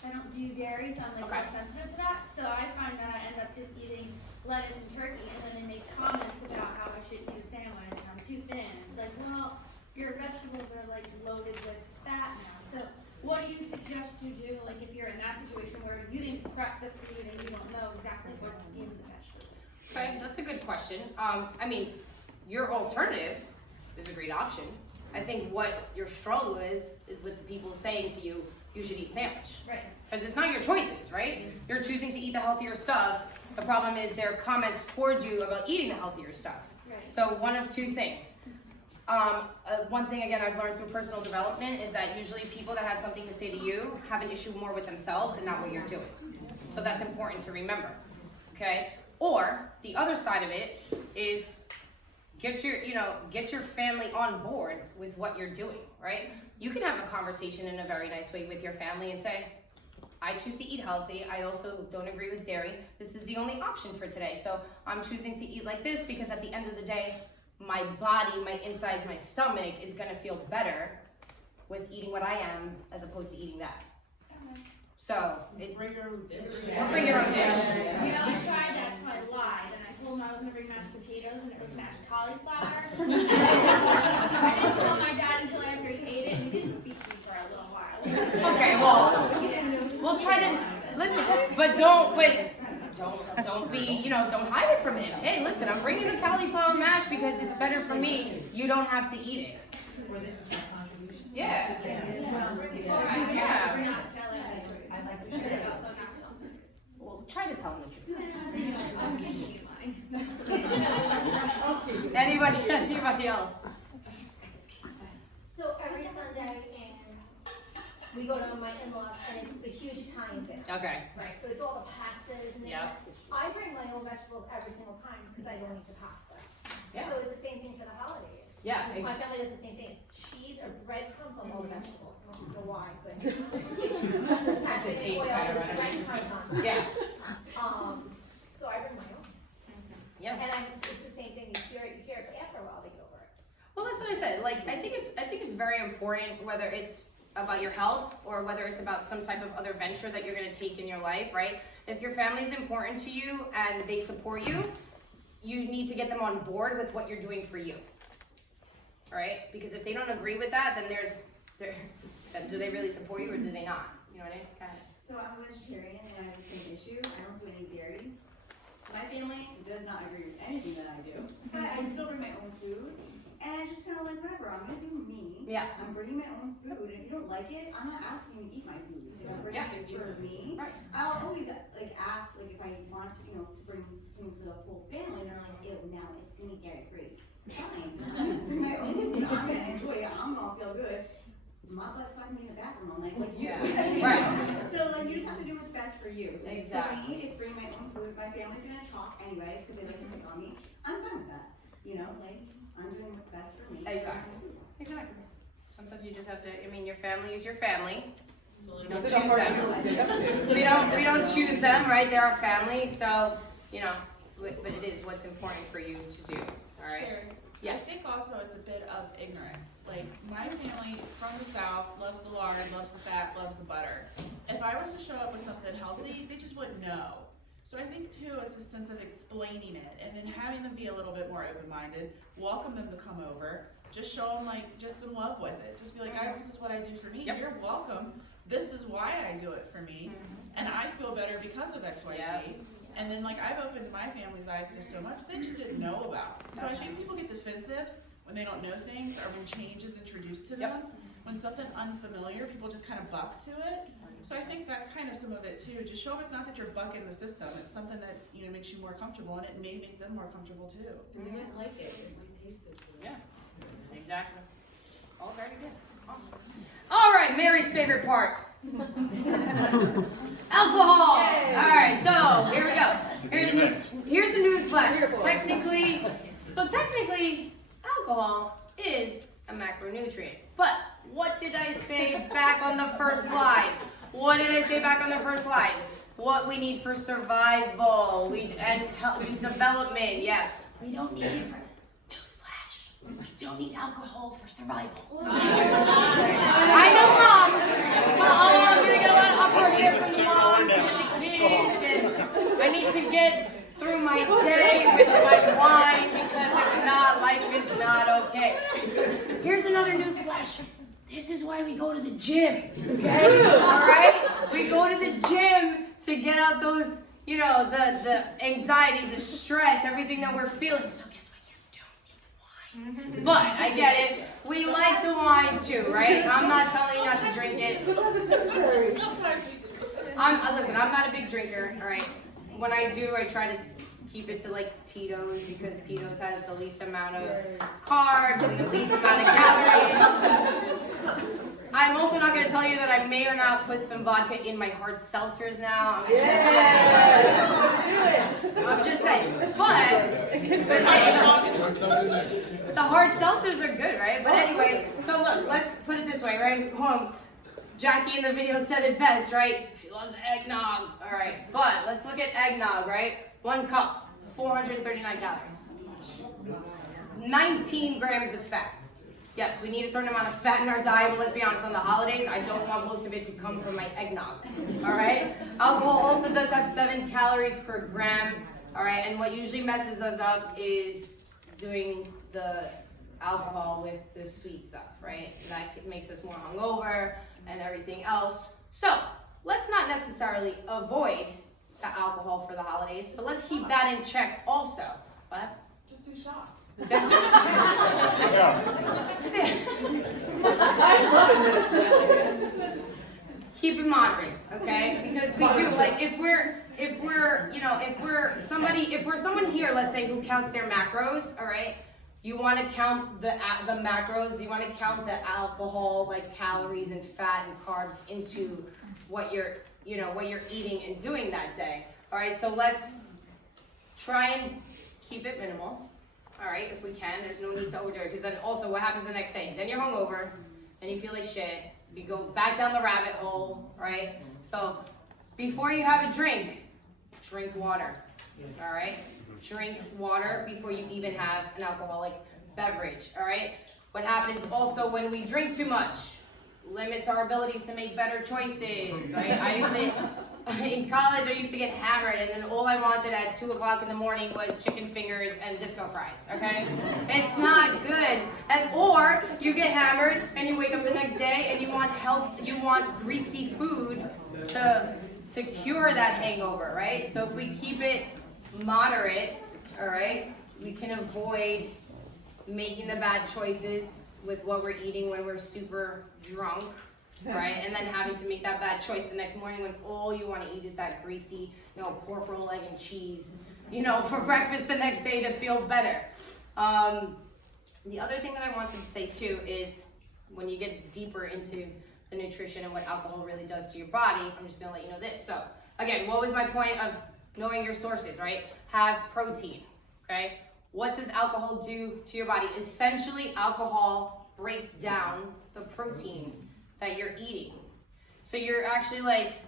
I don't do dairy, so I'm like less sensitive to that. So I find that I end up just eating lettuce and turkey, and then they make comments about how I should eat a sandwich and I'm too thin. It's like, well, your vegetables are like loaded with fat now. So what do you suggest you do, like if you're in that situation where you didn't prep the food and you don't know exactly what's in the vegetables? Okay, that's a good question. I mean, your alternative is a great option. I think what your struggle is with the people saying to you, you should eat a sandwich. Right. Because it's not your choices, right? Mm-hmm. You're choosing to eat the healthier stuff. The problem is their comments towards you about eating the healthier stuff. Right. So one of two things. One thing again I've learned through personal development is that usually people that have something to say to you have an issue more with themselves and not what you're doing. So that's important to remember, okay? Or the other side of it is get your family on board with what you're doing, right? You can have a conversation in a very nice way with your family and say, I choose to eat healthy. I also don't agree with dairy. This is the only option for today. So I'm choosing to eat like this because at the end of the day, my body, my insides, my stomach is gonna feel better with eating what I am as opposed to eating that. So, bring your own dish. Bring your own dish. You know, I tried that, so I lied, and I told him I was gonna bring mashed potatoes, and it was mashed cauliflower. I didn't tell my dad until after he ate it, and he didn't speak to me for a little while. Okay, well, we'll try to, listen, but don't be, don't hide it from him. Hey, listen, I'm bringing the cauliflower mash because it's better for me. You don't have to eat it. Or this is my contribution. Yeah. This is what I'm bringing. Yeah. I'd like to share it. Well, try to tell him the truth. I'm giving you mine. Anybody else? So every Sunday, we go to my in-laws, and it's the huge Italian dinner. Okay. Right, so it's all the pastas and Yep. I bring my own vegetables every single time because I don't eat the pasta. Yeah. So it's the same thing for the holidays. Yeah. My family does the same thing. It's cheese or breadcrumbs on all the vegetables. I don't know why, but there's It tastes oil better, with right? breadcrumbs on top. Yeah. So I bring my own. Yeah. And it's the same thing. You hear it, but after a while they get over it. Well, that's what I said. Like, I think it's very important whether it's about your health or whether it's about some type of other venture that you're going to take in your life, right? If your family is important to you and they support you, you need to get them on board with what you're doing for you, all right? Because if they don't agree with that, then do they really support you or do they not? You know what I mean? Go ahead. So I'm a vegetarian and I have the same issue. I don't do any dairy. My family does not agree with anything that I do, but I still bring my own food. And I just kind of like, whatever, I'm gonna do me. Yeah. I'm bringing my own food, and if you don't like it, I'm not asking you to eat my food. So I'm bringing it for me. Right. I'll always like ask, like if I want to, to bring something for the whole family, and they're like, ew, no, it's gonna be dairy free. Fine. Bring my own food. I'm gonna enjoy it. I'm gonna feel good. My butt's not gonna be in the bathroom all night like you. Yeah. Right. So like you just have to do what's best for you. So Exactly. for me, it's bringing my own food. My family's gonna talk anyways because they like to pick on me. I'm fine with that. Like I'm doing what's best for me. Exactly. Sometimes you just have to. I mean, your family is your family. We don't Good choose them. We don't choose them, right? They're our family, so but it is what's important for you to do. All right. Sure. Yes. I think also it's a bit of ignorance. Like, my family from the South loves the lard, loves the fat, loves the butter. If I was to show up with something healthy, they just wouldn't know. So I think too, it's a sense of explaining it and then having them be a little bit more open-minded, welcome them to come over, just show them just some love with it. Just be like, guys, this is what I do for me. Yep. You're welcome. This is why I do it for me. And I feel better because of X, Y, Z. And then I've opened my family's eyes to so much they just didn't know about. So I think people get defensive when they don't know things or when change is introduced to them. When something unfamiliar, people just kind of buck to it. So I think that's kind of some of it too. Just show them it's not that you're bucking the system. It's something that makes you more comfortable, and it may make them more comfortable too. And they might like it. It might taste good to them. Yeah. Exactly. All very good. Awesome. All right, Mary's favorite part. Alcohol. Yay. All right, so here we go. Here's a news flash. Technically, alcohol is a macronutrient. But what did I say back on the first slide? What we need for survival, and development. Yes, we don't need it for newsflash. We don't need alcohol for survival. I know, Mom. I'm gonna get a lot of uproar here from the moms and the kids, and I need to get through my day with my wine because if not, life is not okay. Here's another news flash. This is why we go to the gym, okay? All right? We go to the gym to get out those, the anxiety, the stress, everything that we're feeling. So guess what? You don't need the wine. But I get it. We like the wine too, right? I'm not telling you not to drink it. Listen, I'm not a big drinker, all right? When I do, I try to keep it to like Tito's because Tito's has the least amount of carbs and the least amount of calories. I'm also not going to tell you that I may or not put some vodka in my hard seltzers now. I'm just saying. But the hard seltzers are good, right? But anyway, so look, let's put it this way, right? Jackie in the video said it best, right? She loves eggnog. All right, but let's look at eggnog, right? 1 cup, 439 calories. 19 grams of fat. Yes, we need a certain amount of fat in our diet, but let's be honest, on the holidays, I don't want most of it to come from my eggnog, all right? Alcohol also does have 7 calories per gram, all right? And what usually messes us up is doing the alcohol with the sweet stuff, right? That makes us more hungover and everything else. So, let's not necessarily avoid the alcohol for the holidays, but let's keep that in check also. What? Just 2 shots. I'm loving this. Keep it moderate, okay? Because we do, like, if we're someone here, let's say, who counts their macros, all right? You want to count the macros. You want to count the alcohol, like calories and fat and carbs into what you're eating and doing that day. All right, so let's try and keep it minimal. All right, if we can. There's no need to overdo it, because then also what happens the next day? Then you're hungover, and you feel like shit. You go back down the rabbit hole, right? So before you have a drink water. All right, drink water before you even have an alcoholic beverage. All right. What happens also when we drink too much? Limits our abilities to make better choices, right? In college, I used to get hammered, and then all I wanted at 2 o'clock in the morning was chicken fingers and disco fries, okay? It's not good. Or you get hammered, and you wake up the next day, and you want greasy food to cure that hangover, right? So if we keep it moderate, all right, we can avoid making the bad choices with what we're eating when we're super drunk, right? And then having to make that bad choice the next morning when all you want to eat is that greasy, pork roll, egg and cheese, for breakfast the next day to feel better. The other thing that I wanted to say too is when you get deeper into the nutrition and what alcohol really does to your body, I'm just gonna let you know this. So again, what was my point of knowing your sources, right? Have protein, okay? What does alcohol do to your body? Essentially, alcohol breaks down the protein that you're eating. So you're actually like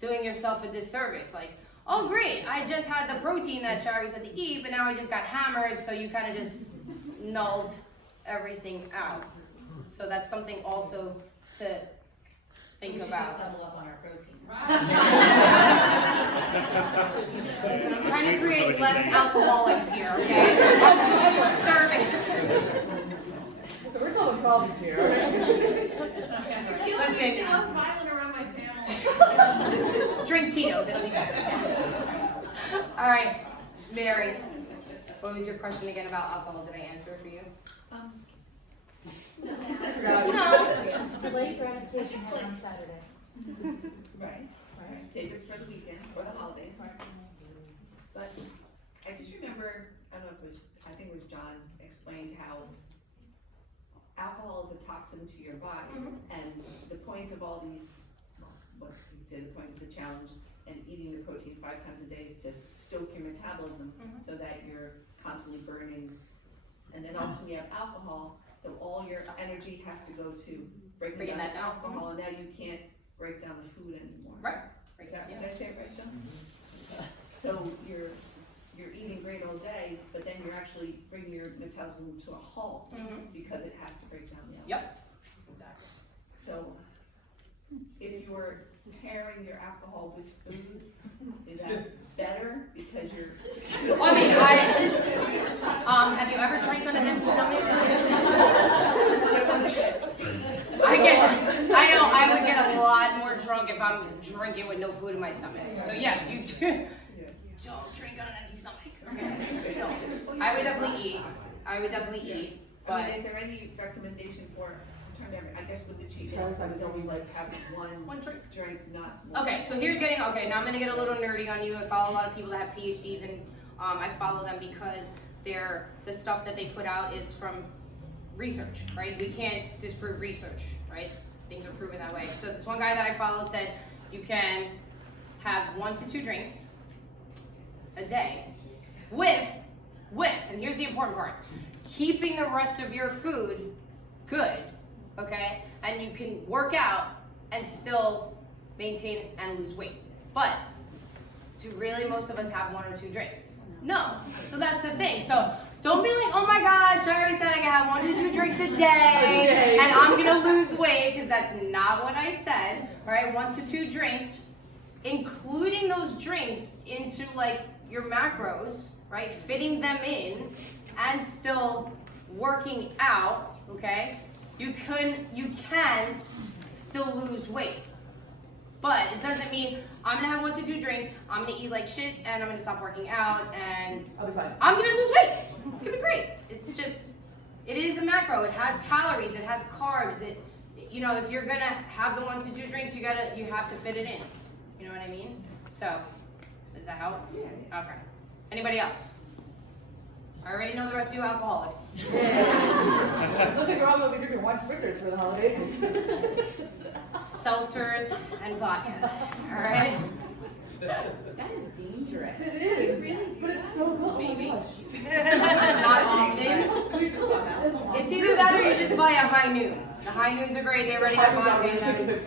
doing yourself a disservice. Like, oh great, I just had the protein that Sharye said to eat, but now I just got hammered, so you kind of just nulled everything out. So that's something also to think about. Just double up on our protein. Listen, I'm trying to create less alcoholics here, okay? I'm doing a service. So we're solving problems here. Listen, I was smiling around my family. Drink Tito's, it'll be better. All right, Mary, what was your question again about alcohol? Did I answer it for you? No. It's delayed gratification on Saturday. Right. Save it for the weekends or the holidays. But I just remember, I don't know if it was, I think it was John explained how alcohol is a toxin to your body, and the point of all these, what you say, the point of the challenge and eating the protein 5 times a day is to stoke your metabolism so that you're constantly burning, and then also you have alcohol, so all your energy has to go to breaking down the alcohol, and now you can't break down the food anymore. Right. Did I say it right, John? So you're eating great all day, but then you're actually bringing your metabolism to a halt because it has to break down the alcohol. Yep. Exactly. So if you're pairing your alcohol with food, is that better because you're? I mean, have you ever drank on an empty stomach? I would get a lot more drunk if I'm drinking with no food in my stomach. So yes, you do. Don't drink on an empty stomach. Okay? Don't. I would definitely eat. But is there any recommendation for? I'm trying to remember. I guess with the cheat meals, I was always like having one drink, not more. Okay, so now I'm gonna get a little nerdy on you. I follow a lot of people that have PhDs in I follow them because the stuff that they put out is from research, right? We can't disprove research, right? Things are proven that way. So this one guy that I follow said you can have 1 to 2 drinks a day with, and here's the important part, keeping the rest of your food good, okay? And you can work out and still maintain and lose weight. But do really most of us have 1 or 2 drinks? No. So that's the thing. So don't be like, oh my gosh, I already said I can have 1 to 2 drinks a day and I'm gonna lose weight, because that's not what I said. All right, 1 to 2 drinks, including those drinks into like your macros, right? Fitting them in and still working out, okay? You can still lose weight. But it doesn't mean I'm gonna have 1 to 2 drinks, I'm gonna eat like shit, and I'm gonna stop working out, and I'll be fine. I'm gonna lose weight. It's gonna be great. It's just, it is a macro. It has calories, it has carbs. You know, if you're gonna have the 1 to 2 drinks, you have to fit it in. You know what I mean? So, does that help? Yeah. Okay. Anybody else? I already know the rest of you alcoholics. Looks like we're all gonna be drinking wine spritzers for the holidays. Seltzers and vodka. All right. That is dangerous. It is. Really? But it's so good. Maybe. Not often. It's either that or you just buy a high noon. The high noons are great. They already have vodka in them.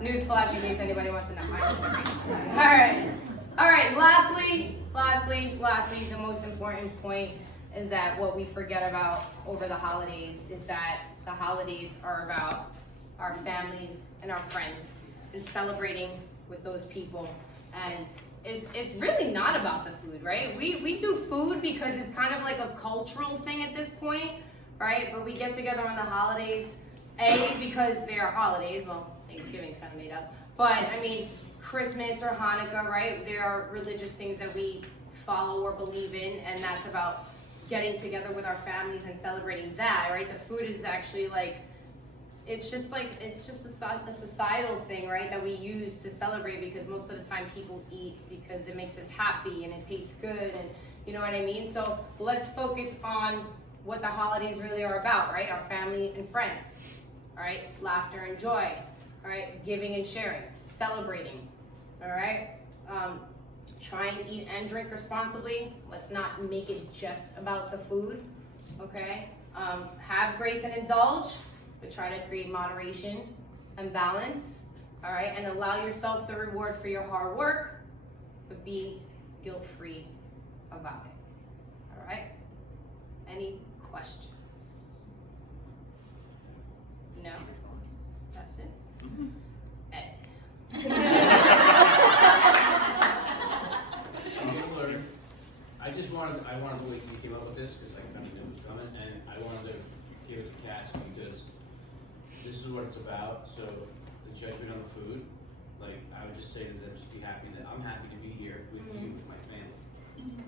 Newsflash in case anybody wants to know. High noons are great. All right. Lastly, the most important point is that what we forget about over the holidays is that the holidays are about our families and our friends and celebrating with those people. And it's really not about the food, right? We do food because it's kind of like a cultural thing at this point, right? But we get together on the holidays, because they are holidays. Well, Thanksgiving's kind of made up. But I mean, Christmas or Hanukkah, right? They are religious things that we follow or believe in, and that's about getting together with our families and celebrating that, right? The food is actually like, it's just a societal thing, right, that we use to celebrate, because most of the time people eat because it makes us happy and it tastes good, and you know what I mean? So let's focus on what the holidays really are about, right? Our family and friends, all right? Laughter and joy, all right? Giving and sharing, celebrating, all right? Try and eat and drink responsibly. Let's not make it just about the food, okay? Have grace and indulge, but try to create moderation and balance, all right? And allow yourself the reward for your hard work, but be guilt-free about it, all right? Any questions? No? That's it? Ed. I wanted to wait till you came up with this, because I knew it was coming, and I wanted to give it to Cass, because this is what it's about. So the judgment on the food, like, I would just say to them, just be happy that I'm happy to be here with you, with my family.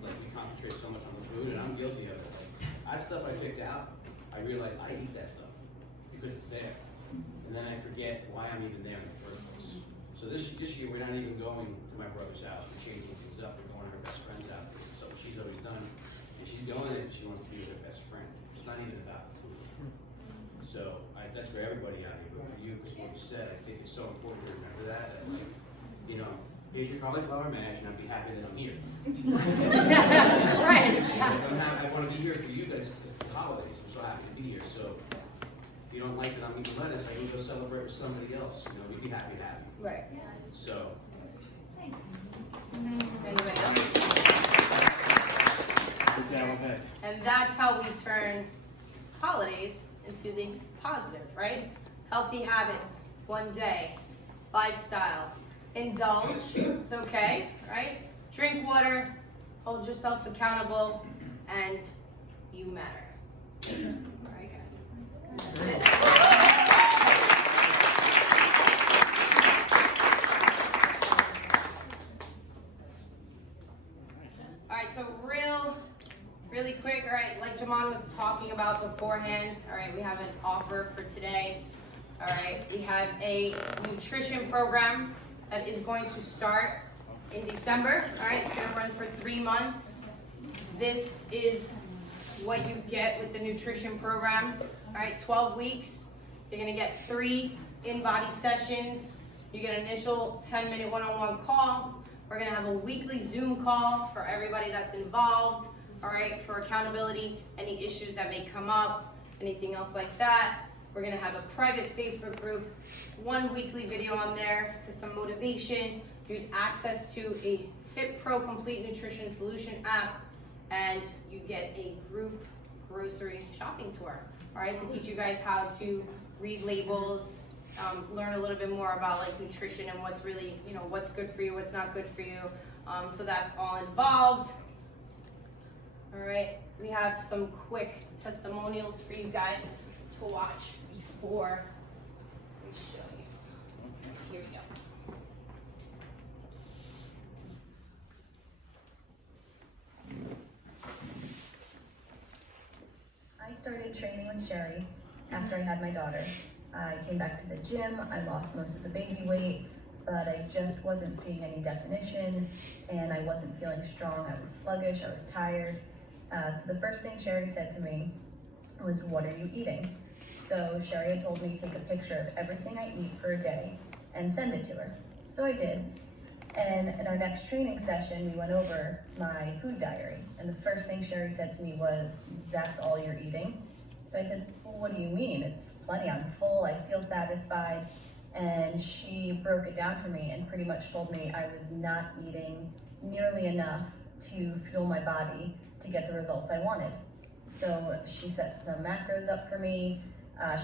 Like, we concentrate so much on the food, and I'm guilty of it. Like, that stuff I picked out, I realized I eat that stuff because it's there, and then I forget why I'm even there in the first place. So this year, we're not even going to my brother's house. We're changing things up. We're going to her best friend's house. So she's always done, and she's going and she wants to be with her best friend. It's not even about the food. So that's for everybody out here, but for you, because what you said, I think it's so important to remember that. That, like, you know, here's your cauliflower mash, and I'd be happy that I'm here. Right. I want to be here for you guys. It's the holidays. I'm so happy to be here. So if you don't like that I'm eating lettuce, I can go celebrate with somebody else. You know, we'd be happy to have you. Right. So. Anybody else? Okay. And that's how we turn holidays into the positive, right? Healthy habits, one day, lifestyle, indulge, it's okay, right? Drink water, hold yourself accountable, and you matter. All right, guys. That's it. So really quick, all right, like Jamon was talking about beforehand, all right, we have an offer for today. All right, we have a nutrition program that is going to start in December. All right, it's going to run for 3 months. this is what you get with the nutrition program. All right, 12 weeks. You're gonna get 3 in-body sessions. You get an initial 10-minute one-on-one call. We're gonna have a weekly Zoom call for everybody that's involved, all right, for accountability, any issues that may come up, anything else like that. We're gonna have a private Facebook group, 1 weekly video on there for some motivation. You get access to a Fit Pro Complete Nutrition Solution app, and you get a group grocery shopping tour, all right, to teach you guys how to read labels, learn a little bit more about like nutrition and what's really, you know, what's good for you, what's not good for you. So that's all involved. All right, we have some quick testimonials for you guys to watch before we show you. Here we go. I started training with Sharye after I had my daughter. I came back to the gym, I lost most of the baby weight, but I just wasn't seeing any definition and I wasn't feeling strong. I was sluggish, I was tired. So the first thing Sharye said to me was, "What are you eating?" So Sharye told me to take a picture of everything I eat for a day and send it to her. So I did. And in our next training session, we went over my food diary. And the first thing Sharye said to me was, "That's all you're eating?" So I said, "Well, what do you mean? It's plenty, I'm full, I feel satisfied." And she broke it down for me and pretty much told me I was not eating nearly enough to fuel my body to get the results I wanted. So she set some macros up for me.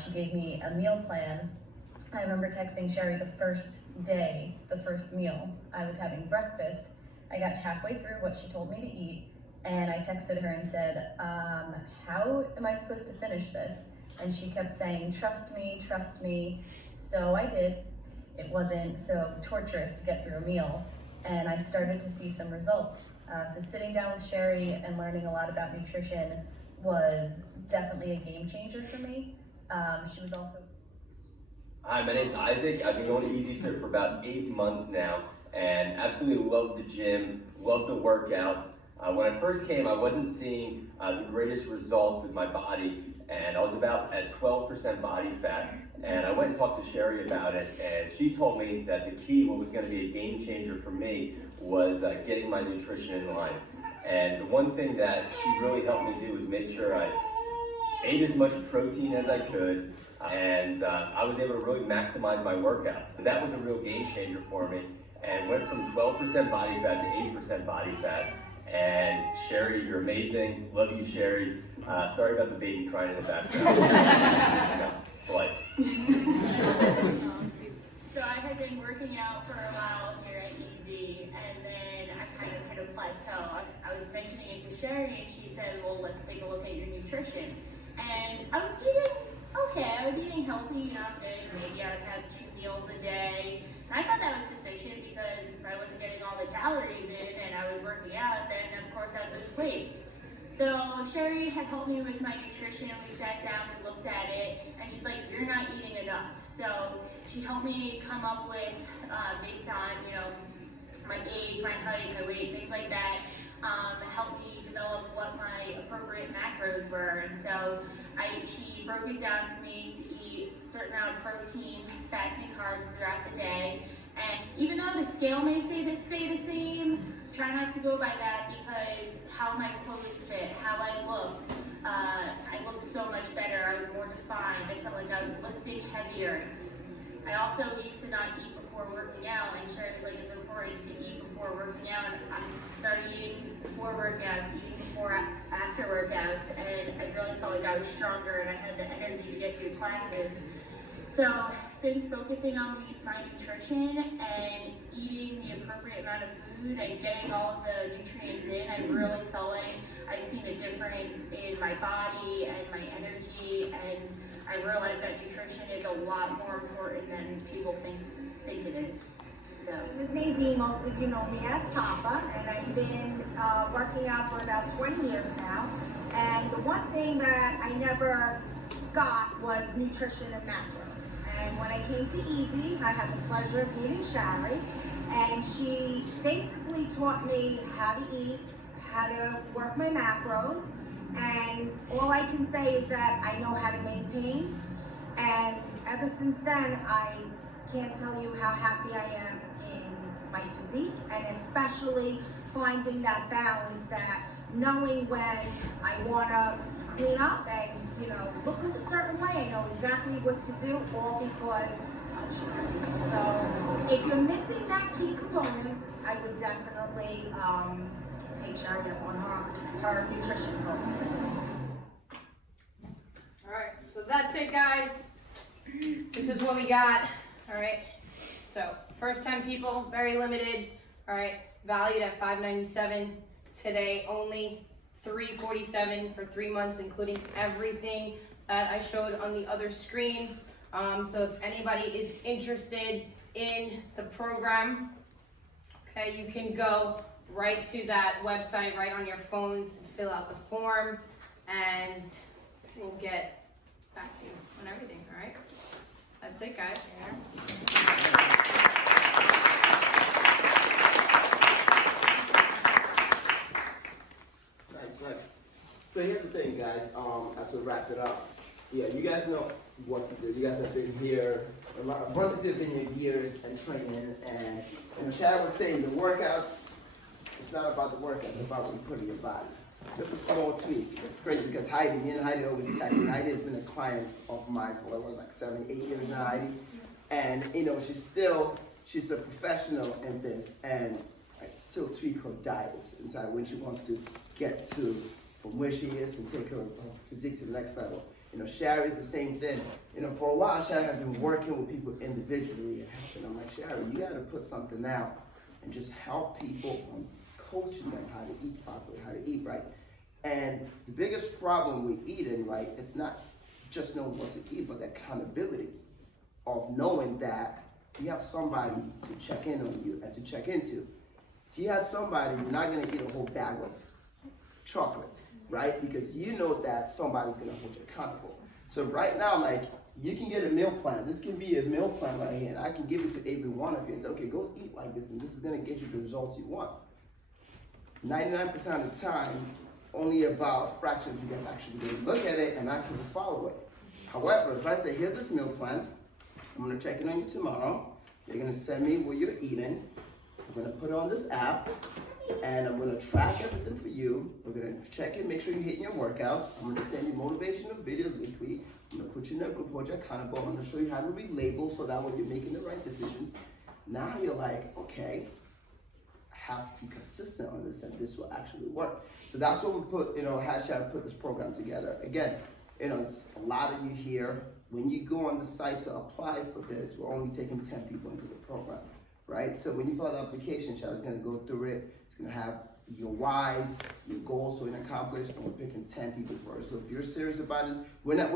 She gave me a meal plan. I remember texting Sharye the first day, the first meal. I was having breakfast. I got halfway through what she told me to eat, and I texted her and said, how am I supposed to finish this? And she kept saying, trust me, trust me. So I did. It wasn't so torturous to get through a meal, and I started to see some results. So sitting down with Sharye and learning a lot about nutrition was definitely a game changer for me. She was also... Hi, my name's Isaac. I've been going to EZE Fit for about 8 months now, and absolutely love the gym, love the workouts. When I first came, I wasn't seeing the greatest results with my body, and I was about at 12% body fat. And I went and talked to Sharye about it, and she told me that the key, what was going to be a game changer for me, was getting my nutrition in line. And the one thing that she really helped me do was make sure I ate as much protein as I could, and I was able to really maximize my workouts. And that was a real game changer for me, and went from 12% body fat to 8% body fat. And Sharye, you're amazing. Love you, Sharye. Sorry about the baby crying in the background. No, it's life. So I had been working out for a while here at EZE, and then I kind of hit a plateau. I was mentioning it to Sharye, and she said, well, let's take a look at your nutrition. And I was eating okay. I was eating healthy enough that maybe I would have 2 meals a day. And I thought that was sufficient because if I wasn't getting all the calories in and I was working out, then of course I'd lose weight. So Sharye had helped me with my nutrition. We sat down, we looked at it, and she's like, you're not eating enough. So she helped me come up with, based on, you know, my age, my height, my weight, things like that, helped me develop what my appropriate macros were. And so she broke it down for me to eat a certain amount of protein, fats, and carbs throughout the day. And even though the scale may say the same, try not to go by that, because how my clothes fit, how I looked so much better. I was more defined. I felt like I was lifting heavier. I also used to not eat before working out, and Sharye was like, it's important to eat before working out. And I started eating before workouts, eating before after workouts, and I really felt like I was stronger and I had the energy to get through classes. So since focusing on my nutrition and eating the appropriate amount of food and getting all of the nutrients in, I really felt like I've seen a difference in my body and my energy, and I realized that nutrition is a lot more important than people think it is. So. My name is Nadine. Most of you know me as Papa, and I've been working out for about 20 years now. And the one thing that I never got was nutrition and macros. And when I came to EZE, I had the pleasure of meeting Sharye, and she basically taught me how to eat, how to work my macros, and all I can say is that I know how to maintain. And ever since then, I can't tell you how happy I am in my physique, and especially finding that balance, that knowing when I wanna clean up and, you know, look a certain way, I know exactly what to do, all because of Sharye. So if you're missing that key component, I would definitely take Sharye up on her nutrition program. Alright, so that's it, guys. This is what we got. Alright, so first 10 people, very limited. Alright, valued at $597 today only. $347 for 3 months, including everything that I showed on the other screen. So if anybody is interested in the program, okay, you can go right to that website, right on your phones, and fill out the form, and we'll get back to you on everything, all right? That's it, guys. Nice, right. So here's the thing, guys, as we wrap it up, yeah, you guys know what to do. You guys have been here, a bunch of people have been here years and training, and Sharye was saying the workouts, it's not about the workouts, it's about what you put in your body. This is a small tweak. It's crazy because Heidi, me and Heidi always text, and Heidi has been a client of mine for what was like 7, 8 years now, Heidi. And you know, she's a professional in this, and I still tweak her diets inside when she wants to get to from where she is and take her physique to the next level. You know, Sharye is the same thing. You know, for a while, Sharye has been working with people individually and helping. I'm like, Sharye, you got to put something out and just help people on coaching them how to eat properly, how to eat right. And the biggest problem with eating right, it's not just knowing what to eat, but the accountability of knowing that you have somebody to check in on you and to check into. If you had somebody, you're not going to eat a whole bag of chocolate, right? Because you know that somebody's going to hold you accountable. So right now, like, you can get a meal plan. This can be a meal plan right here, and I can give it to every one of you and say, okay, go eat like this, and this is going to get you the results you want. 99% of the time, only about a fraction of you guys actually going to look at it and actually follow it. However, if I say, here's this meal plan, I'm going to check in on you tomorrow, you're going to send me what you're eating, I'm going to put it on this app, and I'm going to track everything for you. We're going to check it, make sure you're hitting your workouts. I'm going to send you motivational videos weekly. I'm going to put you in a group, hold you accountable. I'm going to show you how to read labels so that when you're making the right decisions, now you're like, okay, I have to be consistent on this and this will actually work. So that's what we put, you know, Sharye put this program together. Again, you know, a lot of you here, when you go on the site to apply for this, we're only taking 10 people into the program, right? So when you fill out the application, Sharye's going to go through it. It's going to have your whys, your goals so we can accomplish, and we're picking 10 people first. So if you're serious about this, we're not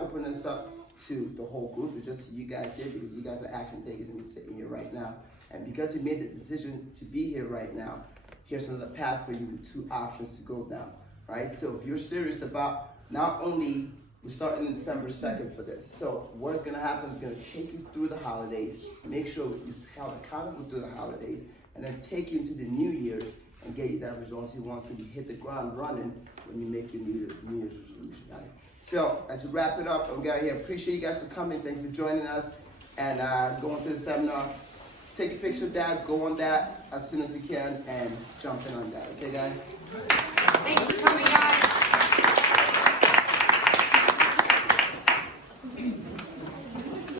opening this up to the whole group. It's just you guys here because you guys are action takers and you're sitting here right now. And because you made the decision to be here right now, here's another path for you with 2 options to go down, right? So if you're serious about not only, we're starting on December 2nd for this. So what's gonna happen is gonna take you through the holidays, make sure you're held accountable through the holidays, and then take you into the New Year's and get you that results you want so you hit the ground running when you make your New Year's resolution, guys. So as we wrap it up, I'm getting here. Appreciate you guys for coming. Thanks for joining us and going through the seminar. Take a picture of that, go on that as soon as you can, and jump in on that. Okay, guys? Thanks for coming